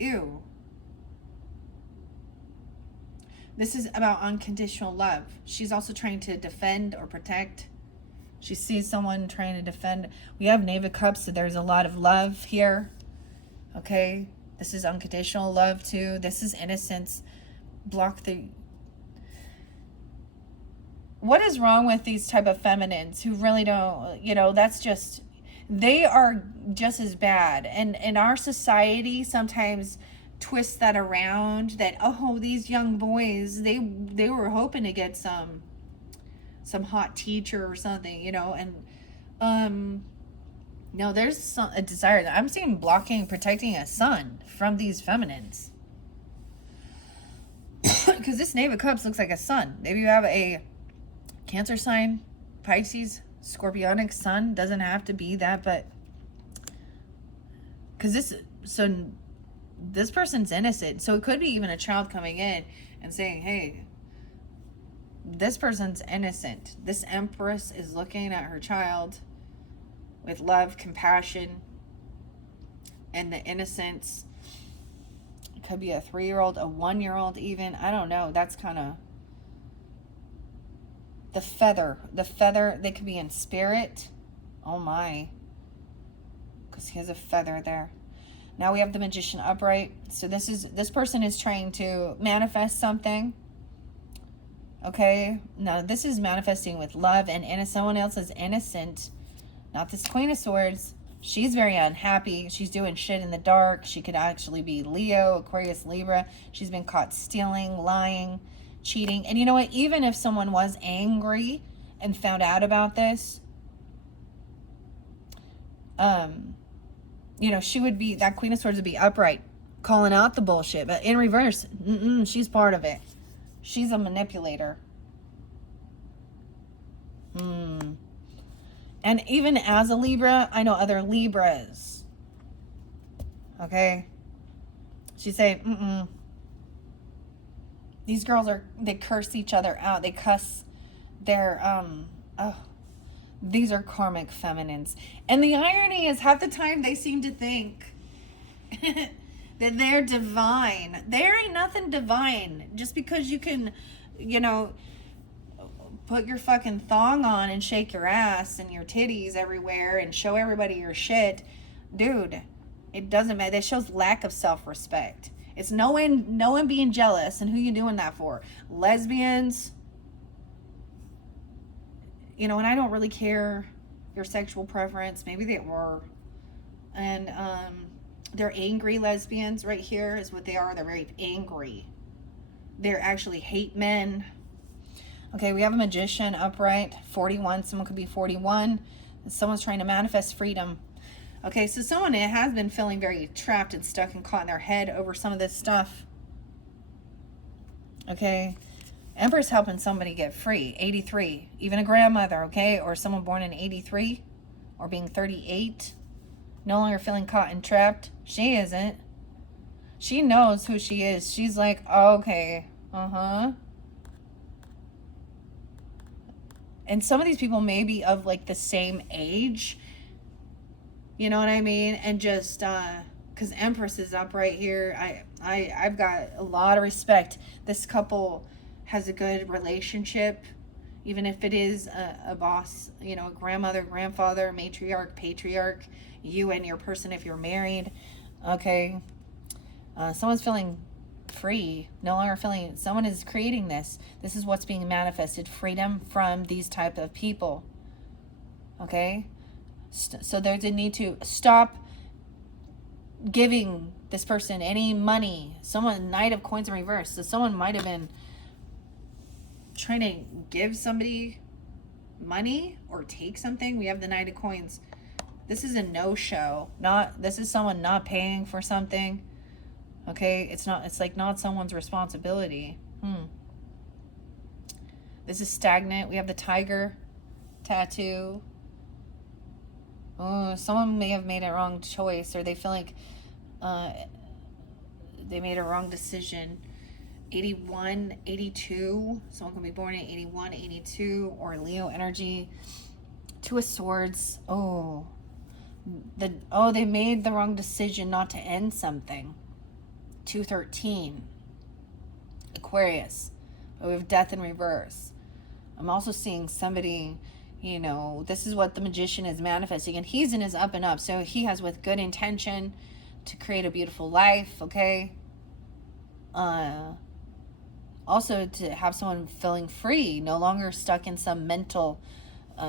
Ew. This is about unconditional love. She's also trying to defend or protect. She sees someone trying to defend. We have Knave of Cups, so there's a lot of love here. Okay? This is unconditional love, too. This is innocence. Block the... What is wrong with these type of feminines who really don't... that's just... They are just as bad. And in our society, sometimes... twist that around, that these young boys, they were hoping to get some hot teacher or something, and no, there's a desire that I'm seeing blocking, protecting a son from these feminines, because this Knave of Cups looks like a sun. Maybe you have a Cancer sign, Pisces, Scorpionic sun. Doesn't have to be that, but because this person's innocent. So it could be even a child coming in and saying, hey, this person's innocent. This Empress is looking at her child with love, compassion, and the innocence. It could be a 3-year-old, a 1-year-old even. I don't know. That's kind of the feather. The feather, they could be in spirit. Oh my. Because he has a feather there. Now we have the Magician upright. So this person is trying to manifest something. Okay. Now this is manifesting with love and innocence. Someone else is innocent. Not this Queen of Swords. She's very unhappy. She's doing shit in the dark. She could actually be Leo, Aquarius, Libra. She's been caught stealing, lying, cheating. And you know what? Even if someone was angry and found out about this, she would be, that Queen of Swords would be upright, calling out the bullshit. But in reverse, she's part of it. She's a manipulator. And even as a Libra, I know other Libras. Okay? She's saying, these girls they curse each other out. They cuss their, these are karmic feminines. And the irony is, half the time they seem to think that they're divine. There ain't nothing divine. Just because you can, put your fucking thong on and shake your ass and your titties everywhere and show everybody your shit. Dude, it doesn't matter. That shows lack of self-respect. It's no one being jealous. And who you doing that for? Lesbians. And I don't really care your sexual preference. Maybe they were. And they're angry lesbians right here is what they are. They're very angry. They're actually hate men. Okay, we have a Magician upright. 41. Someone could be 41. Someone's trying to manifest freedom. Okay, so someone has been feeling very trapped and stuck and caught in their head over some of this stuff. Okay. Empress helping somebody get free. 83. Even a grandmother, okay? Or someone born in 83 or being 38. No longer feeling caught and trapped. She isn't. She knows who she is. She's like, oh, okay. Uh-huh. And some of these people may be of like the same age. You know what I mean? And just because Empress is up right here, I've got a lot of respect. This couple has a good relationship, even if it is a boss, you know, grandmother, grandfather, matriarch, patriarch, you and your person if you're married. Okay. Someone's feeling free, no longer feeling, someone is creating this. This is what's being manifested, freedom from these type of people. Okay? So there's a need to stop giving this person any money. Someone, Knight of Coins in reverse. So someone might have been trying to give somebody money or take something. We have the Knight of Coins. This is a no-show. This is someone not paying for something. Okay, it's like not someone's responsibility. This is stagnant. We have the tiger tattoo. Oh, someone may have made a wrong choice, or they feel like they made a wrong decision. 81, 82. Someone can be born in 81, 82, or Leo energy. Two of Swords. They made the wrong decision not to end something. 213. Aquarius. But we have Death in reverse. I'm also seeing somebody, you know, this is what the Magician is manifesting, and he's in his up and up, so he has with good intention to create a beautiful life, okay? Also to have someone feeling free, no longer stuck in some mental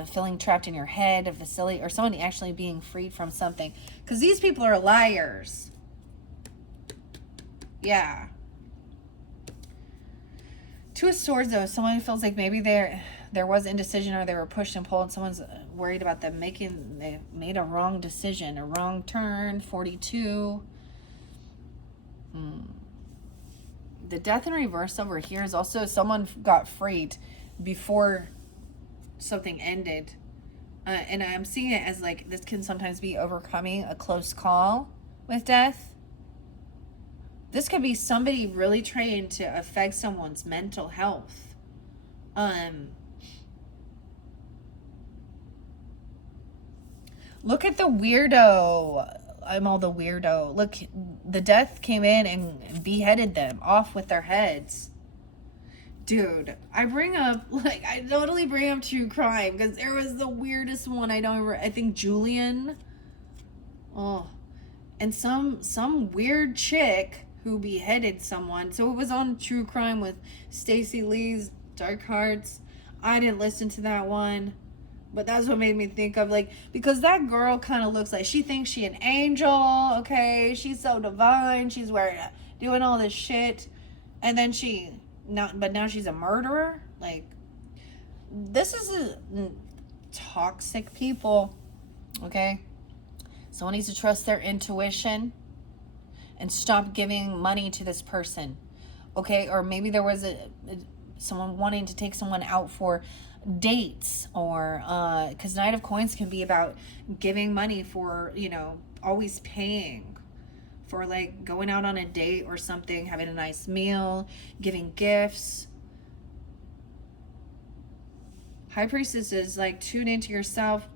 feeling trapped in your head, a facility, or someone actually being freed from something, because these people are liars. Yeah. Two of Swords, though, someone feels like maybe there was indecision, or they were pushed and pulled, and someone's worried about them they made a wrong decision, a wrong turn. 42. The Death in reverse over here is also someone got freed before something ended. And I'm seeing it as like this can sometimes be overcoming a close call with death. This could be somebody really trying to affect someone's mental health. Look at the weirdo. I'm all the weirdo. Look, the death came in and beheaded them off with their heads. Dude, I totally bring up true crime because there was the weirdest one. I think Julian. Oh, and some weird chick who beheaded someone. So it was on True Crime with Stacey Lee's Dark Hearts. I didn't listen to that one, but that's what made me think of, like, because that girl kind of looks like she thinks she an angel, okay? She's so divine. She's doing all this shit, and then now she's a murderer. Like, this is toxic people, okay? Someone needs to trust their intuition and stop giving money to this person, okay? Or maybe there was someone wanting to take someone out for dates, or because Knight of Coins can be about giving money for, you know, always paying for, like, going out on a date or something, having a nice meal, giving gifts. High Priestess is like, tune into yourself,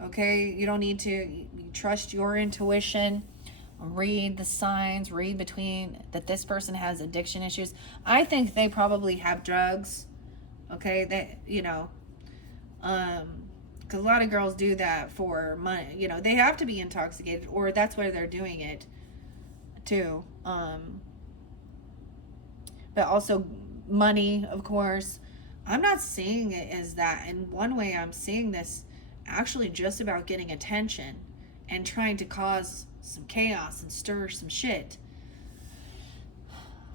okay? You don't need to, you trust your intuition. Read the signs, read between that this person has addiction issues. I think they probably have drugs, okay? That, you know, because a lot of girls do that for money. You know, they have to be intoxicated, or that's where they're doing it too. But also money, of course. I'm not seeing it as that. In one way, I'm seeing this actually just about getting attention and trying to cause some chaos and stir some shit.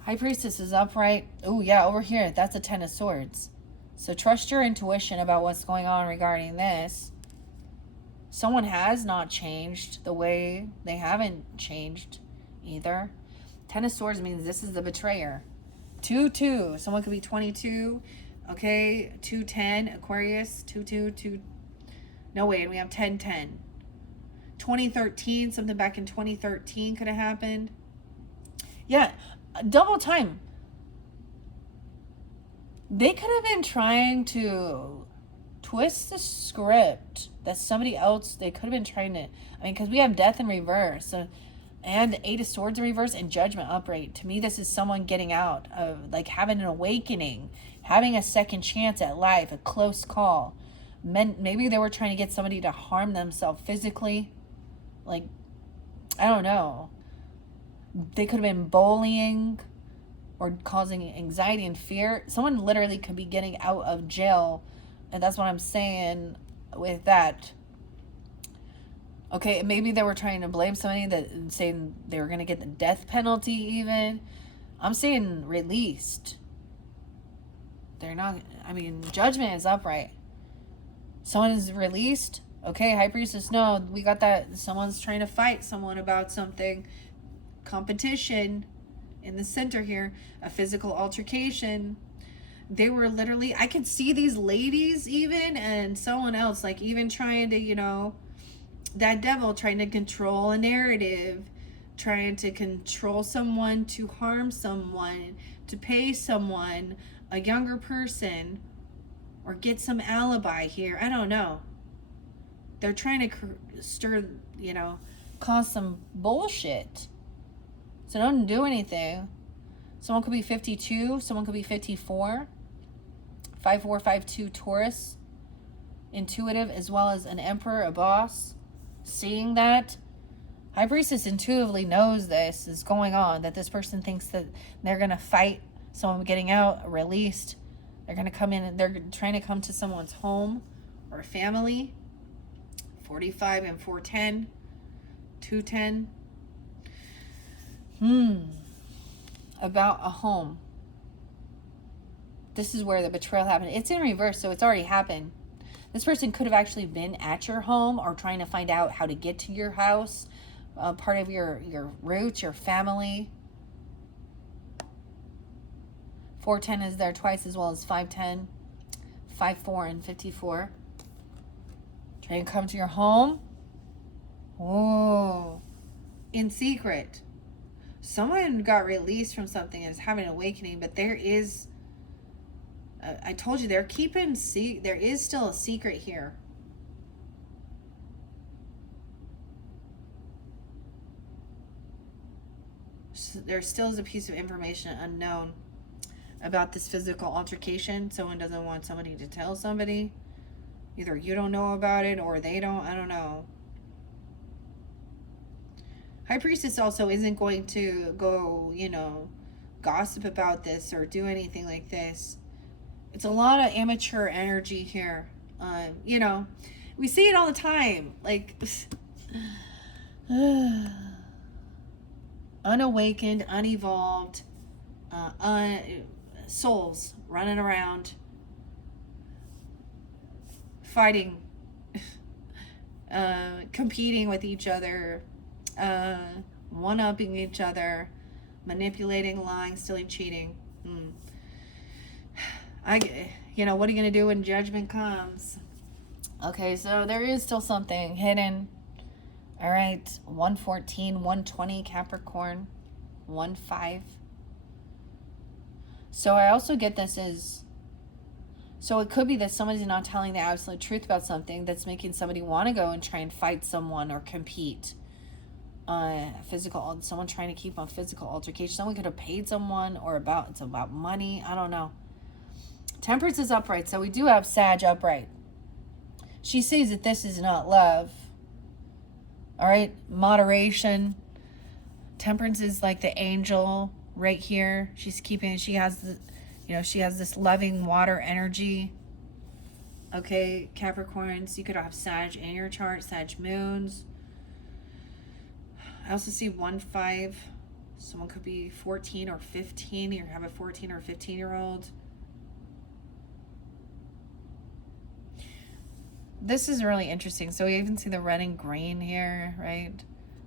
High Priestess is upright. Oh yeah, over here, that's a 10 of Swords. So trust your intuition about what's going on regarding this. Someone has not changed the way they haven't changed either. 10 of Swords means this is the betrayer. 2-2. Someone could be 22. Okay, 2-10. Aquarius, 2-2. No, wait, we have 10-10. 2013, something back in 2013 could have happened. Yeah, double time. They could have been trying to twist the script that somebody else, they could have been trying to, I mean, because we have death in reverse, and 8 of Swords in reverse and Judgment upright. To me, this is someone getting out of, like, having an awakening, having a second chance at life, a close call. Maybe they were trying to get somebody to harm themselves physically. Like, I don't know. They could have been bullying or causing anxiety and fear. Someone literally could be getting out of jail. And that's what I'm saying with that. Okay, maybe they were trying to blame somebody, that saying they were going to get the death penalty even. I'm saying released. They're not, I mean, Judgment is upright. Someone is released. Okay, High Priestess, no, we got that. Someone's trying to fight someone about something. Competition in the center here. A physical altercation. They were literally, I could see these ladies even, and someone else, like, even trying to, you know, that devil trying to control a narrative, trying to control someone, to harm someone, to pay someone, a younger person, or get some alibi here. I don't know. They're trying to stir, you know, cause some bullshit. So don't do anything. Someone could be 52. Someone could be 54. 5-4, 5-2 Taurus. Intuitive, as well as an emperor, a boss. Seeing that. High Priestess intuitively knows this is going on. That this person thinks that they're going to fight someone getting out, released. They're going to come in and they're trying to come to someone's home or family. 45 and 410. 210. About a home. This is where the betrayal happened. It's in reverse, so it's already happened. This person could have actually been at your home or trying to find out how to get to your house. Part of your roots, your family. 410 is there twice, as well as 510. 5-4 and 54. Trying to come to your home. Oh. In secret. Someone got released from something and is having an awakening, but there is, I told you, they're keeping, there is still a secret here. So there still is a piece of information unknown about this physical altercation. Someone doesn't want somebody to tell somebody. Either you don't know about it or they don't, I don't know. High Priestess also isn't going to go, you know, gossip about this or do anything like this. It's a lot of immature energy here. You know, we see it all the time. Like, unawakened, unevolved, souls running around, fighting, competing with each other, one-upping each other, manipulating, lying, stealing, cheating. You know, what are you going to do when judgment comes? Okay, so there is still something hidden. All right, 114, 120 Capricorn, 1-5. So I also get this as, so it could be that somebody's not telling the absolute truth about something that's making somebody want to go and try and fight someone or compete. Someone trying to keep on physical altercation. Someone could have paid someone, or it's about money. I don't know. Temperance is upright, so we do have Sag upright. She sees that this is not love. All right, moderation. Temperance is like the angel right here. She has this loving water energy. Okay, Capricorns, you could have Sag in your chart, Sag moons. I also see 1-5. Someone could be 14 or 15. You have a 14 or 15-year-old. This is really interesting. So we even see the red and green here, right?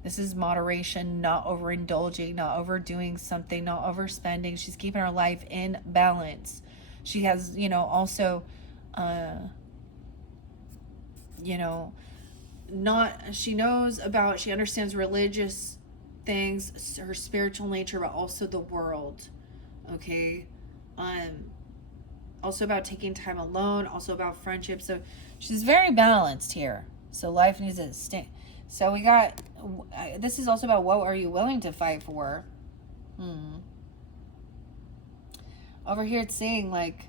This is moderation, not overindulging, not overdoing something, not overspending. She's keeping her life in balance. She has, you know, also, you know, she understands religious things, her spiritual nature, but also the world. Okay. Also about taking time alone, also about friendship. So she's very balanced here. So life needs to stay. So we got, this is also about what are you willing to fight for? Over here it's saying like,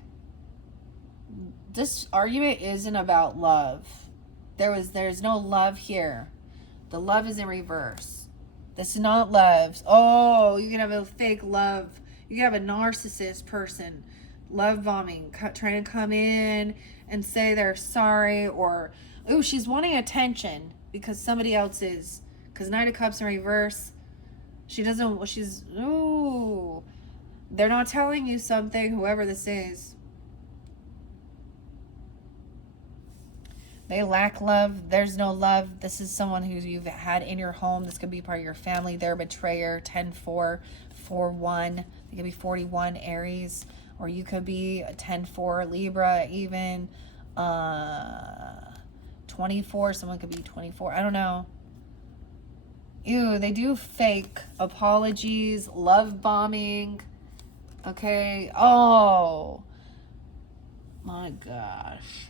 this argument isn't about love. There's no love here. The love is in reverse. This is not love. Oh, you can have a fake love. You can have a narcissist person love bombing, trying to come in and say they're sorry, or, ooh, she's wanting attention because somebody else is. Because Knight of Cups in reverse, ooh, they're not telling you something, whoever this is. They lack love. There's no love. This is someone who you've had in your home. This could be part of your family. They're a betrayer. 10-4, 4-1. They could be 41 Aries. Or you could be a 10-4 Libra even. 24. Someone could be 24. I don't know. Ew, they do fake apologies. Love bombing. Okay. Oh. My gosh.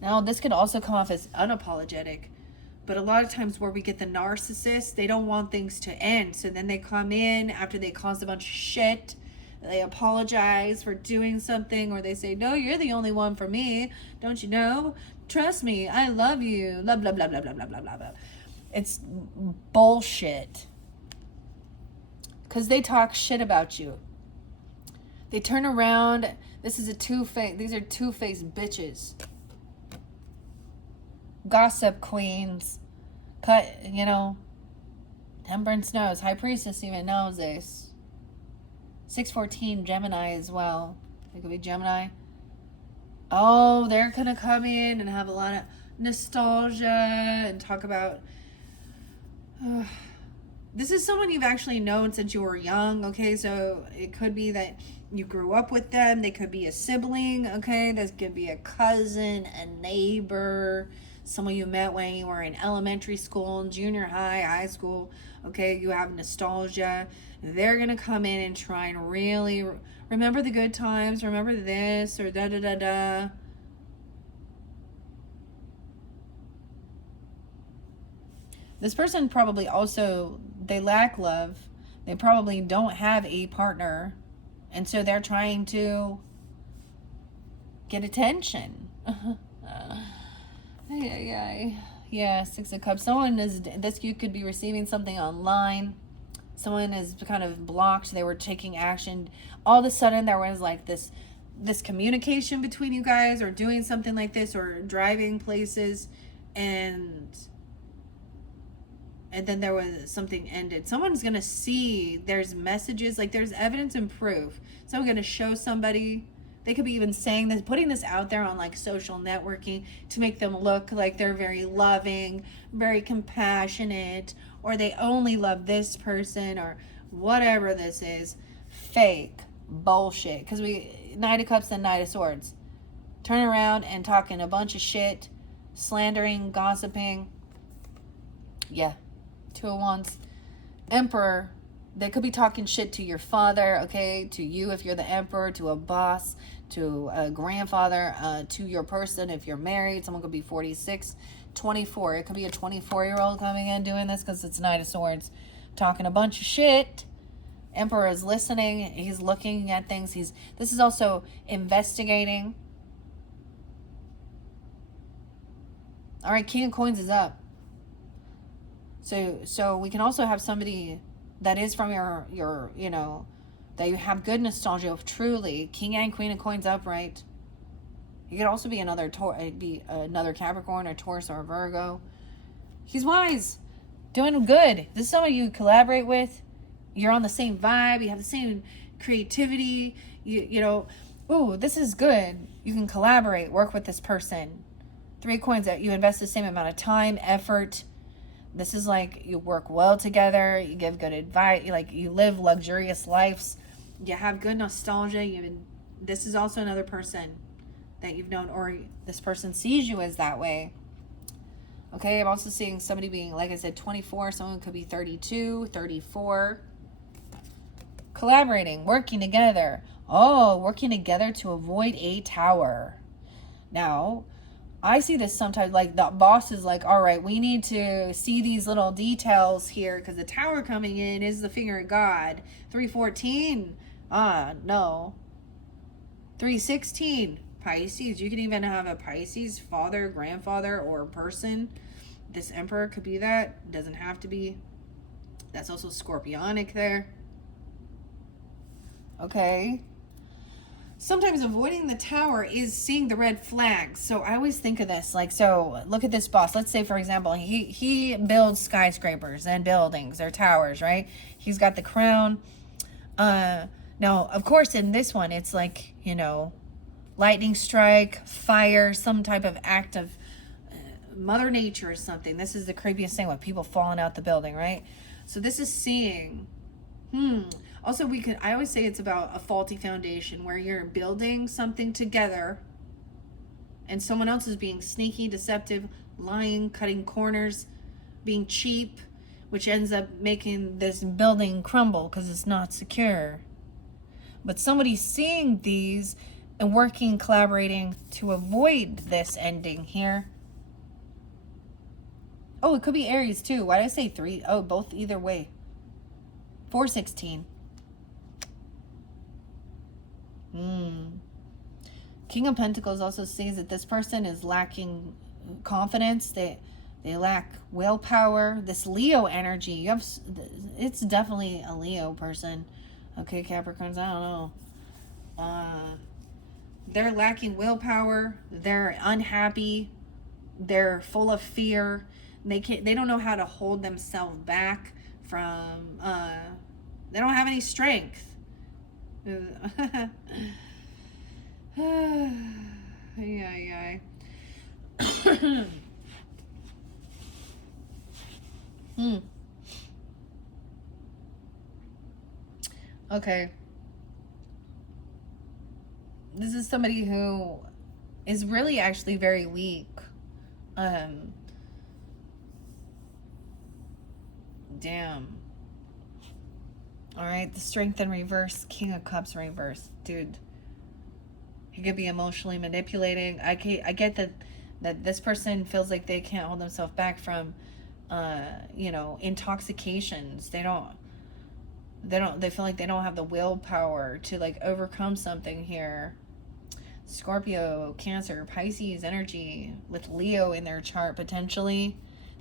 Now, this could also come off as unapologetic, but a lot of times where we get the narcissist, they don't want things to end. So then they come in after they caused a bunch of shit. They apologize for doing something, or they say, no, you're the only one for me. Don't you know? Trust me. I love you. Blah, blah, blah, blah, blah, blah, blah, blah, blah. It's bullshit. Because they talk shit about you. They turn around. These are two-faced bitches. Gossip queens. Temperance knows. High Priestess even knows this. 614 Gemini as well. It could be Gemini. Oh, they're going to come in and have a lot of nostalgia and talk about... this is someone you've actually known since you were young, okay? So it could be that you grew up with them. They could be a sibling, okay? This could be a cousin, a neighbor, someone you met when you were in elementary school, junior high, high school, okay? You have nostalgia. They're going to come in and try and really remember the good times, remember this, or da-da-da-da. This person probably also, they lack love. They probably don't have a partner. And so they're trying to get attention. Yeah, Six of Cups. You could be receiving something online. Someone is kind of blocked. They were taking action. All of a sudden there was like this communication between you guys, or doing something like this, or driving places, and then there was something ended. Someone's going to see there's messages, like there's evidence and proof. Someone's going to show somebody. They could be even saying this, putting this out there on like social networking to make them look like they're very loving, very compassionate, or they only love this person, or whatever this is. Fake bullshit. Because Knight of Cups and Knight of Swords. Turn around and talking a bunch of shit, slandering, gossiping. Yeah. Two of Wands. Emperor. They could be talking shit to your father, okay? To you if you're the emperor, to a boss, to a grandfather, to your person if you're married. Someone could be 46, 24. It could be a 24-year-old coming in doing this because it's Knight of Swords. Talking a bunch of shit. Emperor is listening. He's looking at things. This is also investigating. All right, King of Coins is up. So we can also have somebody that is from your that you have good nostalgia of, truly. King and Queen of Coins upright. You could also be another Capricorn, or Taurus, or Virgo. He's wise, doing good. This is somebody you collaborate with. You're on the same vibe. You have the same creativity. Ooh, this is good. You can collaborate, work with this person. 3 coins that you invest the same amount of time, effort. This is like you work well together, you give good advice, like you live luxurious lives, you have good nostalgia. This is also another person that you've known, or this person sees you as that way. Okay, I'm also seeing somebody being, like I said, 24. Someone could be 32, 34. Collaborating, working together. Oh, working together to avoid a tower. Now, I see this sometimes, like the boss is like, all right, we need to see these little details here because the tower coming in is the finger of God. 314, no. 316, Pisces. You can even have a Pisces father, grandfather, or person. This Emperor could be that. Doesn't have to be. That's also Scorpionic there. Okay. Sometimes avoiding the tower is seeing the red flags. So I always think of this, like, so look at this boss. Let's say, for example, he builds skyscrapers and buildings or towers, right? He's got the crown. Now, of course, in this one, it's like, you know, lightning strike, fire, some type of act of Mother Nature or something. This is the creepiest thing with people falling out the building, right? So this is seeing. Also, I always say it's about a faulty foundation where you're building something together and someone else is being sneaky, deceptive, lying, cutting corners, being cheap, which ends up making this building crumble because it's not secure. But somebody's seeing these and working, collaborating to avoid this ending here. Oh, it could be Aries too. Why did I say 3? Oh, both either way. 416. King of Pentacles also sees that this person is lacking confidence. They lack willpower. This Leo energy. It's definitely a Leo person. Okay, Capricorns, I don't know. They're lacking willpower. They're unhappy. They're full of fear. They don't know how to hold themselves back from they don't have any strength. Yeah. Okay. This is somebody who is really actually very weak. Damn. All right, the Strength in reverse, King of Cups in reverse. Dude, he could be emotionally manipulating. I get that this person feels like they can't hold themselves back from you know, intoxications. They feel like they don't have the willpower to like overcome something here. Scorpio, Cancer, Pisces energy with Leo in their chart potentially.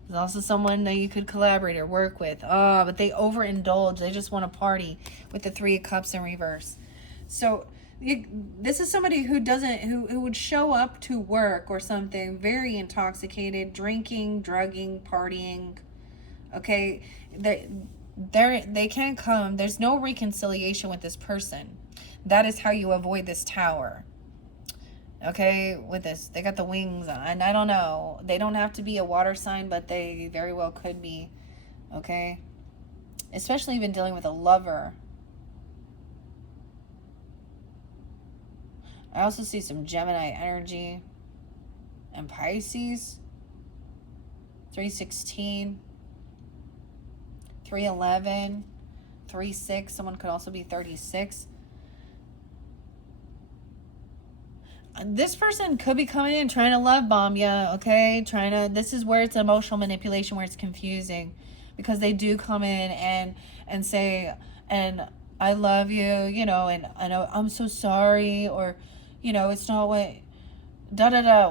There's also someone that you could collaborate or work with. But they overindulge. They just want to party with the 3 of Cups in reverse. So this is somebody who would show up to work or something very intoxicated, drinking, drugging, partying. Okay, they can't come. There's no reconciliation with this person. That is how you avoid this tower. Okay, with this, they got the wings on. I don't know. They don't have to be a water sign, but they very well could be. Okay, especially even dealing with a lover. I also see some Gemini energy and Pisces. 316, 311, 36. Someone could also be 36. This person could be coming in trying to love bomb you, okay? This is where it's emotional manipulation, where it's confusing. Because they do come in and say, and I love you, you know, and I know I'm so sorry, or, you know, it's not what,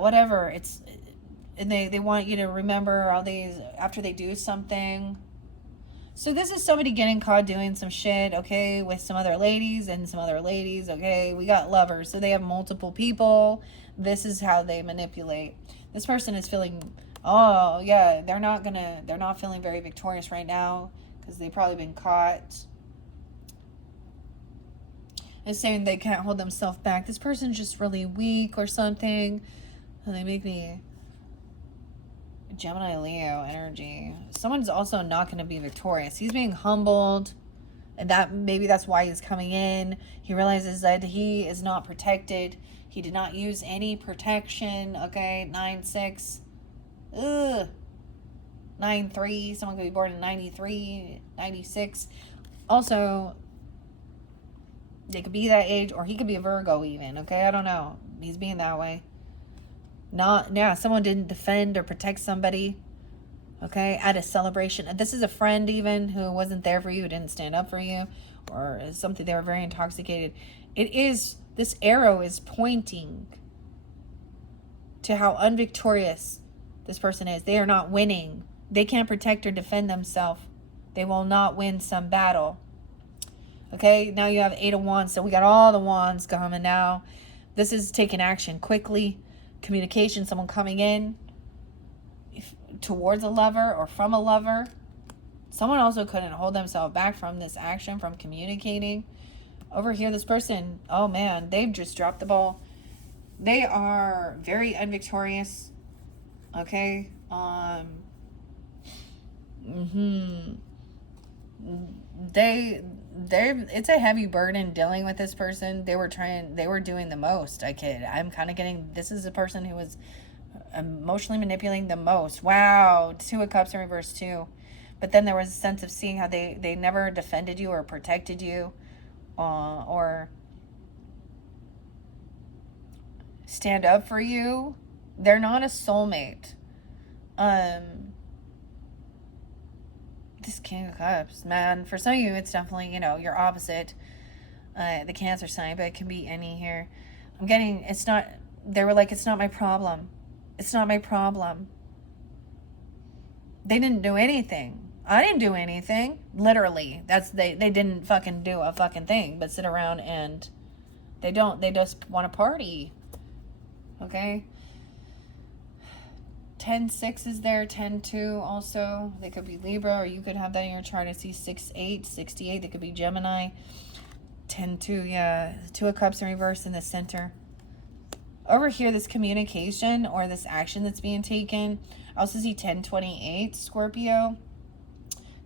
whatever. And they want you to remember all these after they do something. So this is somebody getting caught doing some shit, okay, with some other ladies and some other ladies, okay? We got lovers, so they have multiple people. This is how they manipulate. This person is feeling, oh, yeah, they're not feeling very victorious right now because they've probably been caught. It's saying they can't hold themselves back. This person's just really weak or something. And they make me Gemini, Leo energy. Someone's also not going to be victorious. He's being humbled. And maybe that's why he's coming in. He realizes that he is not protected. He did not use any protection. Okay, 9-6. Ugh. 9-3. Someone could be born in 93, 96. Also, they could be that age, or he could be a Virgo even. Okay, I don't know. He's being that way. Someone didn't defend or protect somebody. Okay, at a celebration. And this is a friend even who wasn't there for you, who didn't stand up for you, or something. They were very intoxicated. This arrow is pointing to how unvictorious this person is. They are not winning. They can't protect or defend themselves. They will not win some battle. Okay, now you have 8 of Wands. So we got all the Wands coming now. This is taking action quickly. Communication, someone coming in towards a lover or from a lover. Someone also couldn't hold themselves back from this action, from communicating. Over here, this person, oh man, they've just dropped the ball. They are very unvictorious. Okay. It's a heavy burden dealing with this person. They were doing the most. I'm kind of getting, this is a person who was emotionally manipulating the most. Wow. 2 of Cups in reverse too. But then there was a sense of seeing how they never defended you or protected you, or stand up for you. They're not a soulmate. This King of Cups, man, for some of you, it's definitely, your opposite, the Cancer sign, but it can be any here. I'm getting, they were like, it's not my problem. It's not my problem. They didn't do anything. I didn't do anything. Literally. They didn't fucking do a fucking thing, but sit around and they just want to party. Okay? 10-6 is there, 10-2 also. They could be Libra, or you could have that in your chart. I see 6-8, 68. They could be Gemini. 10-2, yeah. 2 of Cups in reverse in the center. Over here, this communication or this action that's being taken. I also see 10-28, Scorpio.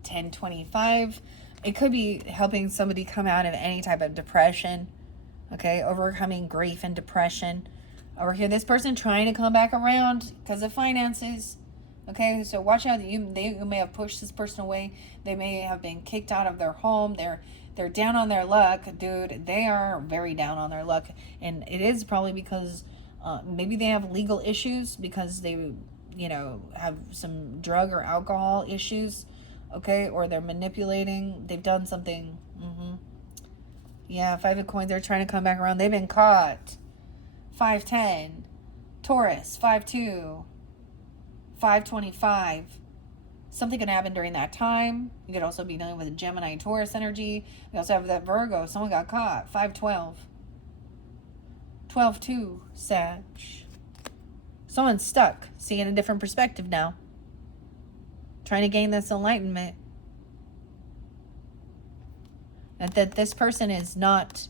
10-25. It could be helping somebody come out of any type of depression. Okay, overcoming grief and depression. Over here, this person trying to come back around because of finances. Okay, so watch out. You may have pushed this person away. They may have been kicked out of their home. They're down on their luck, dude. They are very down on their luck, and it is probably because maybe they have legal issues, because they, have some drug or alcohol issues. Okay, or they're manipulating. They've done something. Yeah, 5 of Coins. They're trying to come back around. They've been caught. 5-10, Taurus, 5-2, 5-25. Something can happen during that time. You could also be dealing with a Gemini and Taurus energy. We also have that Virgo. Someone got caught. 5-12, 12-2, Sag. Someone's stuck, seeing a different perspective now. Trying to gain this enlightenment. That this person is not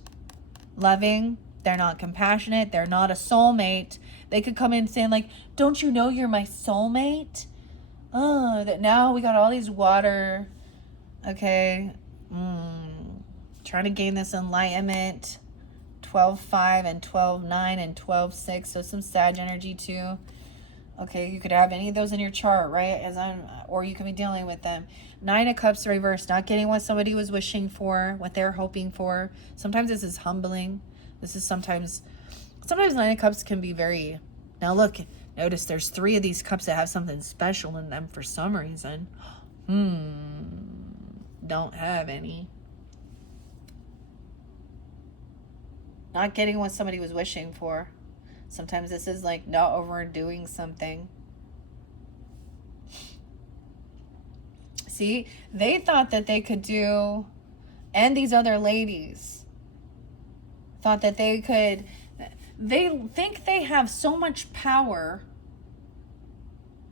loving. They're not compassionate. They're not a soulmate. They could come in saying like, don't you know you're my soulmate? Oh, that now we got all these water. Okay. Trying to gain this enlightenment. 12-5 and 12-9 and 12-6. So some Sag energy too. Okay, you could have any of those in your chart, right? Or you can be dealing with them. 9 of Cups reversed. Not getting what somebody was wishing for, what they're hoping for. Sometimes this is humbling. This is sometimes 9 of Cups can be very... Now look, notice there's 3 of these cups that have something special in them for some reason. Don't have any. Not getting what somebody was wishing for. Sometimes this is like not overdoing something. See, they thought that they could do, and these other ladies thought that they could, they think they have so much power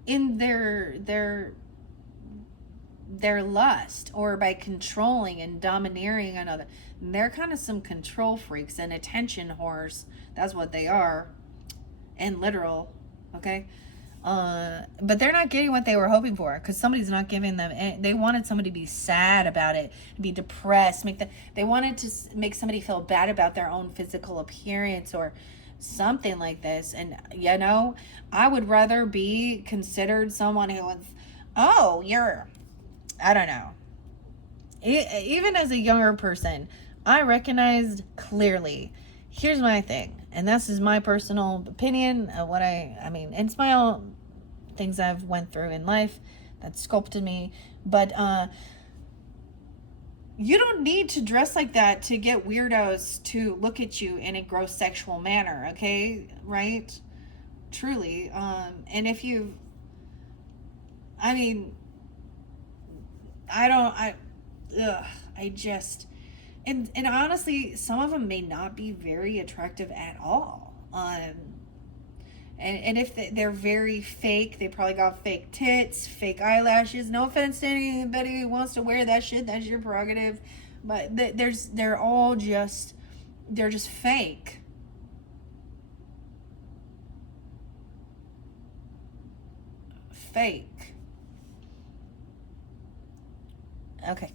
in their lust, or by controlling and domineering another. They're kind of some control freaks and attention whores. That's what they are. And literal. Okay. But they're not getting what they were hoping for, because somebody's not giving them. They wanted somebody to be sad about it, be depressed, they wanted to make somebody feel bad about their own physical appearance or something like this. And you know, I would rather be considered someone who was, oh, you're, I don't know. Even as a younger person, I recognized clearly. Here's my thing, and this is my personal opinion of what I mean, it's my own things I've went through in life that sculpted me. But you don't need to dress like that to get weirdos to look at you in a gross sexual manner, okay? Right? Truly. And if you, I mean, I just, and honestly, some of them may not be very attractive at all. And if they're very fake, they probably got fake tits, fake eyelashes. No offense to anybody who wants to wear that shit, that's your prerogative. But they're just fake. Fake. Okay.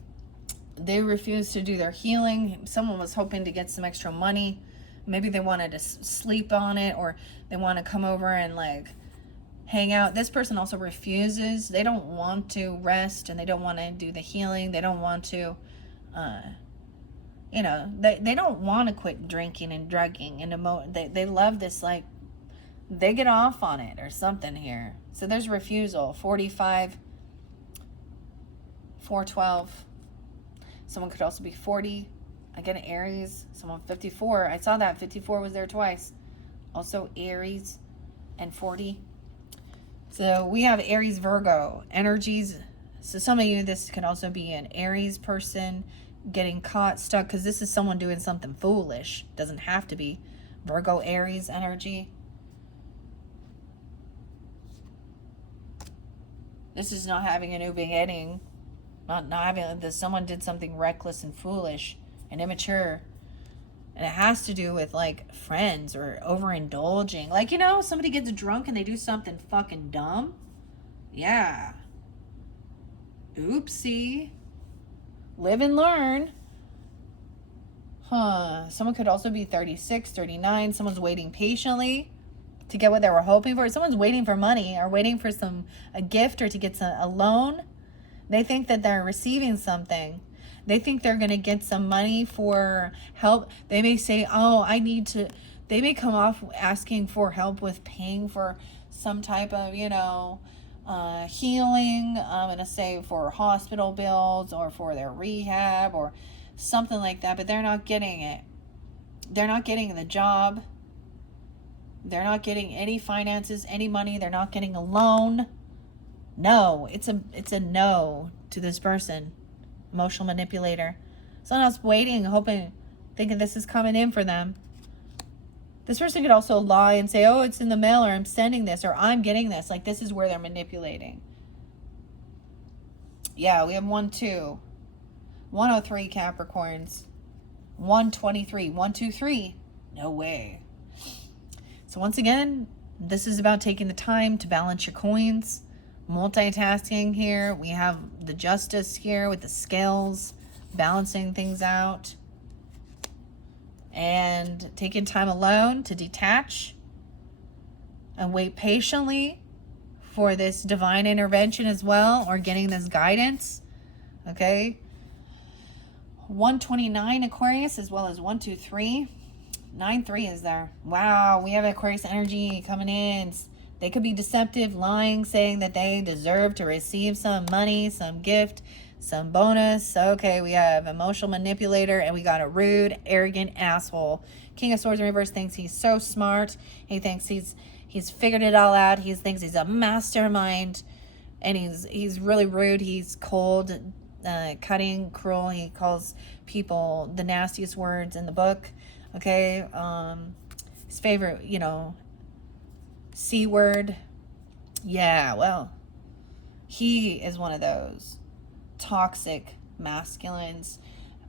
They refused to do their healing. Someone was hoping to get some extra money. Maybe they wanted to sleep on it, or they want to come over and like hang out. This person also refuses. They don't want to rest, and they don't want to do the healing. They don't want to, they don't want to quit drinking and drugging. And they love this, like, they get off on it or something here. So there's refusal. 45, 412. Someone could also be 40. I get an Aries. Someone 54. I saw that. 54 was there twice. Also Aries and 40. So we have Aries, Virgo energies. So some of you, this could also be an Aries person getting caught, stuck, because this is someone doing something foolish. Doesn't have to be. Virgo, Aries energy. This is not having a new beginning. Not having this. Someone did something reckless and foolish and immature, and it has to do with like friends or overindulging. Like, somebody gets drunk and they do something fucking dumb. Yeah. Oopsie. Live and learn. Someone could also be 36, 39. Someone's waiting patiently to get what they were hoping for. Someone's waiting for money or waiting for a gift or to get a loan. They think that they're receiving something. They think they're going to get some money for help. They may say, oh, they may come off asking for help with paying for some type of, healing. I'm going to say for hospital bills or for their rehab or something like that, but they're not getting it. They're not getting the job. They're not getting any finances, any money. They're not getting a loan. No, it's a no to this person. Emotional manipulator. Someone else waiting, hoping, thinking this is coming in for them. This person could also lie and say, oh, it's in the mail, or I'm sending this, or I'm getting this. Like, this is where they're manipulating. Yeah, we have 1, 2. 103 Capricorns. 123. 1, 2, 3. No way. So once again, this is about taking the time to balance your coins. Multitasking here. We have the justice here with the scales, balancing things out, and taking time alone to detach and wait patiently for this divine intervention as well, or getting this guidance. Okay. 129 Aquarius, as well as 123. 9-3 is there. Wow, we have Aquarius energy coming in. They could be deceptive, lying, saying that they deserve to receive some money, some gift, some bonus. Okay, we have emotional manipulator, and we got a rude, arrogant asshole. King of Swords in reverse thinks he's so smart. He thinks he's figured it all out. He thinks he's a mastermind, and he's really rude. He's cold, cutting, cruel. He calls people the nastiest words in the book. Okay, his favorite, C word. Yeah, well, he is one of those toxic masculines,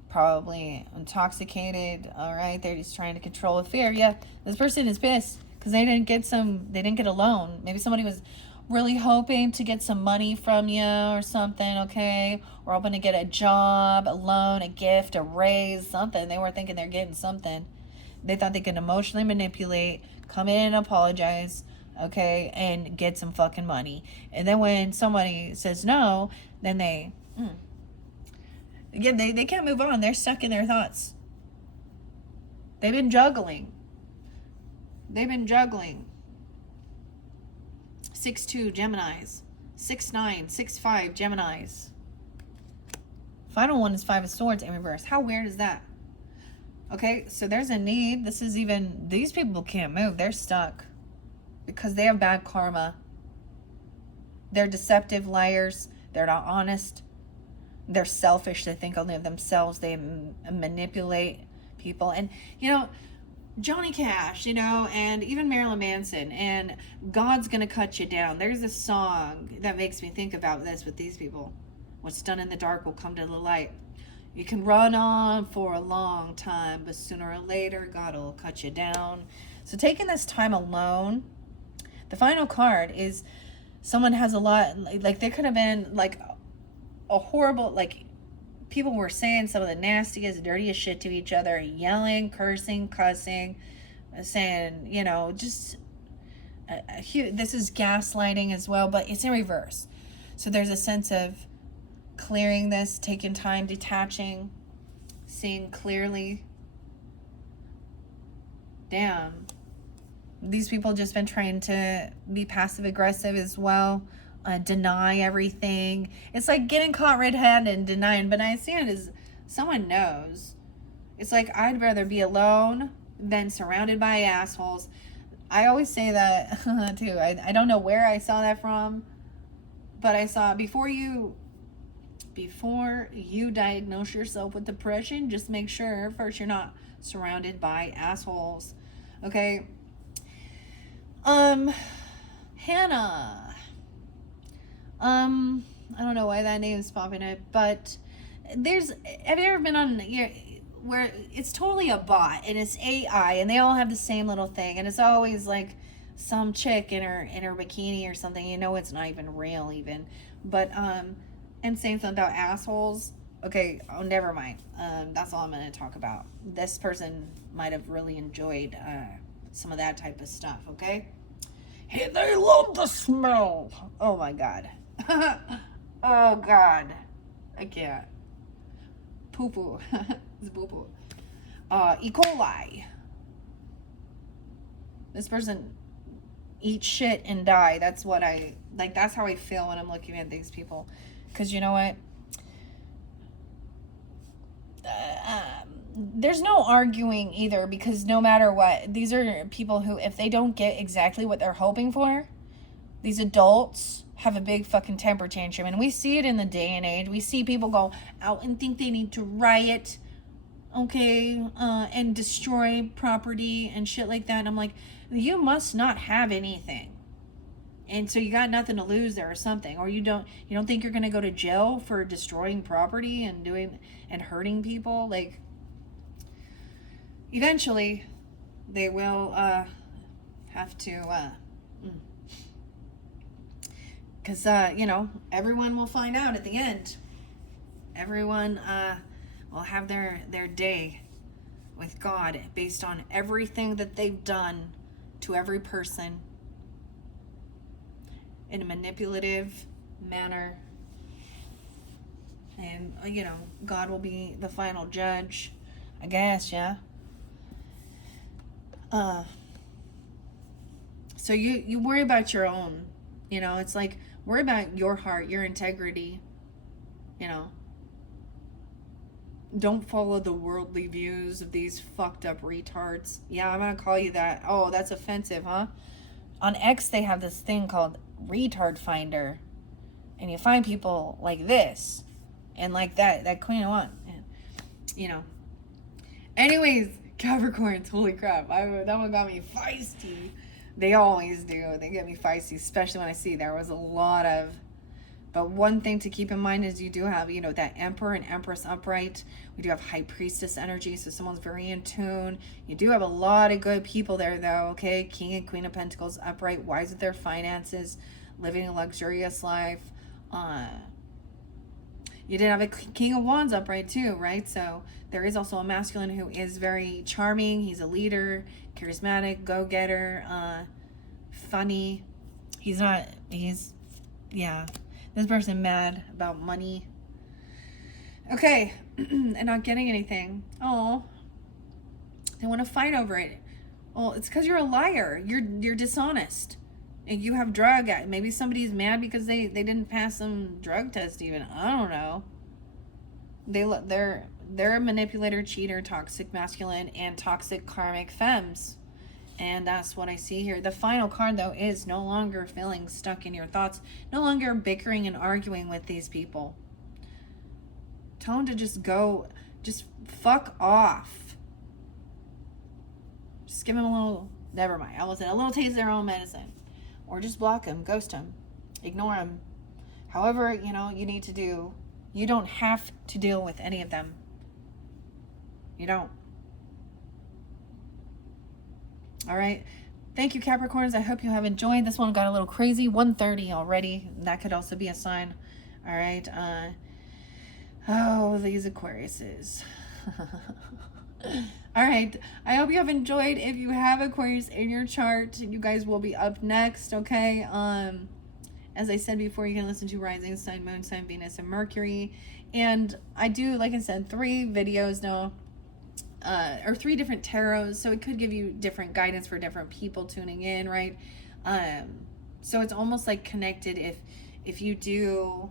probably intoxicated. All right, they're just trying to control with fear. Yeah, this person is pissed because they didn't get a loan. Maybe somebody was really hoping to get some money from you or something, okay? Or hoping to get a job, a loan, a gift, a raise, something. They weren't thinking they're getting something. They thought they could emotionally manipulate, come in and apologize, okay, and get some fucking money. And then when somebody says no, then again, they can't move on. They're stuck in their thoughts. They've been juggling. 6'2" Geminis. 6'9", 6'5" Geminis. Final one is 5 of Swords in reverse. How weird is that? Okay, so there's a need. These people can't move. They're stuck because they have bad karma. They're deceptive liars. They're not honest. They're selfish. They think only of themselves. They manipulate people. And, Johnny Cash, and even Marilyn Manson, and God's gonna cut you down. There's a song that makes me think about this with these people. What's done in the dark will come to the light. You can run on for a long time, but sooner or later, God will cut you down. So taking this time alone, the final card is someone has a lot, like they could have been like a horrible, like people were saying some of the nastiest, dirtiest shit to each other, yelling, cursing, cussing, saying, just this is gaslighting as well, but it's in reverse. So there's a sense of clearing this, taking time, detaching, seeing clearly. Damn. These people just been trying to be passive aggressive as well. Deny everything. It's like getting caught red-handed and denying. But I see it as someone knows. It's like I'd rather be alone than surrounded by assholes. I always say that too. I don't know where I saw that from, but I saw before you diagnose yourself with depression, just make sure first you're not surrounded by assholes. Okay. Hannah. I don't know why that name is popping up, but have you ever been on where it's totally a bot and it's AI and they all have the same little thing and it's always like some chick in her bikini or something, it's not even real even, but and saying something about assholes. Okay, oh, never mind. That's all I'm going to talk about. This person might have really enjoyed some of that type of stuff, okay? Hey, they love the smell. Oh my God. Oh God. I can't. Poo-poo. It's poo-poo. E. coli. This person eat shit and die. That's what that's how I feel when I'm looking at these people. Because you know what? There's no arguing either, because no matter what, these are people who, if they don't get exactly what they're hoping for, these adults have a big fucking temper tantrum. And we see it in the day and age. We see people go out and think they need to riot, okay, and destroy property and shit like that. And I'm like, you must not have anything. And so you got nothing to lose there or something. Or you don't think you're going to go to jail for destroying property and hurting people? Like, eventually they will have to, because, everyone will find out at the end. Everyone will have their day with God based on everything that they've done to every person in a manipulative manner. And, God will be the final judge, I guess, yeah. So you worry about your own, it's like, worry about your heart, your integrity, Don't follow the worldly views of these fucked up retards. Yeah, I'm gonna call you that. Oh, that's offensive, huh? On X, they have this thing called Retard Finder. And you find people like this and like that Queen of One. And, Anyways, Capricorns, holy crap. That one got me feisty. They always do. They get me feisty, especially when I see there was a lot of. But one thing to keep in mind is you do have, that Emperor and Empress upright. We do have High Priestess energy, so someone's very in tune. You do have a lot of good people there, though, okay? King and Queen of Pentacles upright, wise with their finances, living a luxurious life. You did have a King of Wands upright too, right? So there is also a masculine who is very charming. He's a leader, charismatic, go-getter, funny. Yeah. This person mad about money. Okay. And not getting anything. Oh. They want to fight over it. Well, it's because you're a liar. You're dishonest. And you have drug. Maybe somebody's mad because they didn't pass some drug test even. I don't know. They're a manipulator, cheater, toxic masculine, and toxic karmic femmes. And that's what I see here. The final card, though, is no longer feeling stuck in your thoughts. No longer bickering and arguing with these people. Tell them to just go. Just fuck off. Just give them a little... Never mind. I will say a little taste of their own medicine. Or just block them. Ghost them. Ignore them. However, you need to do. You don't have to deal with any of them. You don't. All right. Thank you, Capricorns. I hope you have enjoyed. This one got a little crazy. 1:30 already. That could also be a sign. All right. Oh, these Aquariuses. All right. I hope you have enjoyed. If you have Aquarius in your chart, you guys will be up next. Okay. As I said before, you can listen to Rising Sign, Moon Sign, Venus, and Mercury. And I do, like I said, 3 videos now. Or 3 different tarots, so it could give you different guidance for different people tuning in, right? So it's almost like connected if you do,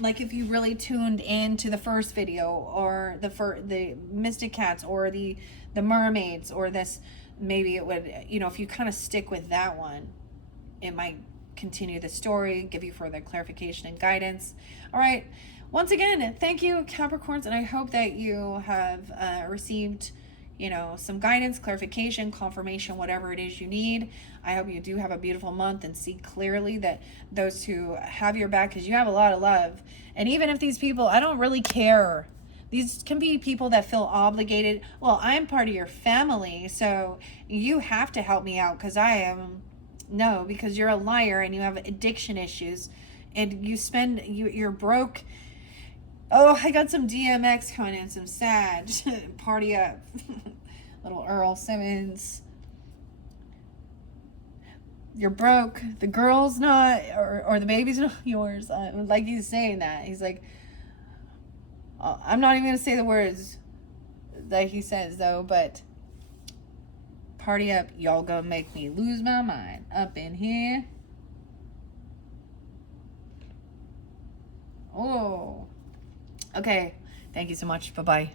like if you really tuned into the first video, or the Mystic Cats, or the mermaids, or this, maybe it would, if you kind of stick with that one, it might continue the story, give you further clarification and guidance. All right. Once again, thank you, Capricorns, and I hope that you have received, some guidance, clarification, confirmation, whatever it is you need. I hope you do have a beautiful month and see clearly that those who have your back, because you have a lot of love. And even if these people, I don't really care. These can be people that feel obligated. Well, I'm part of your family, so you have to help me out because because you're a liar and you have addiction issues and you're broke. Oh, I got some DMX coming in, some sad. Party up. Little Earl Simmons. You're broke. The girl's not, or the baby's not yours. Like he's saying that. He's like, I'm not even going to say the words that he says, though, but party up. Y'all gonna make me lose my mind up in here. Oh. Okay. Thank you so much. Bye-bye.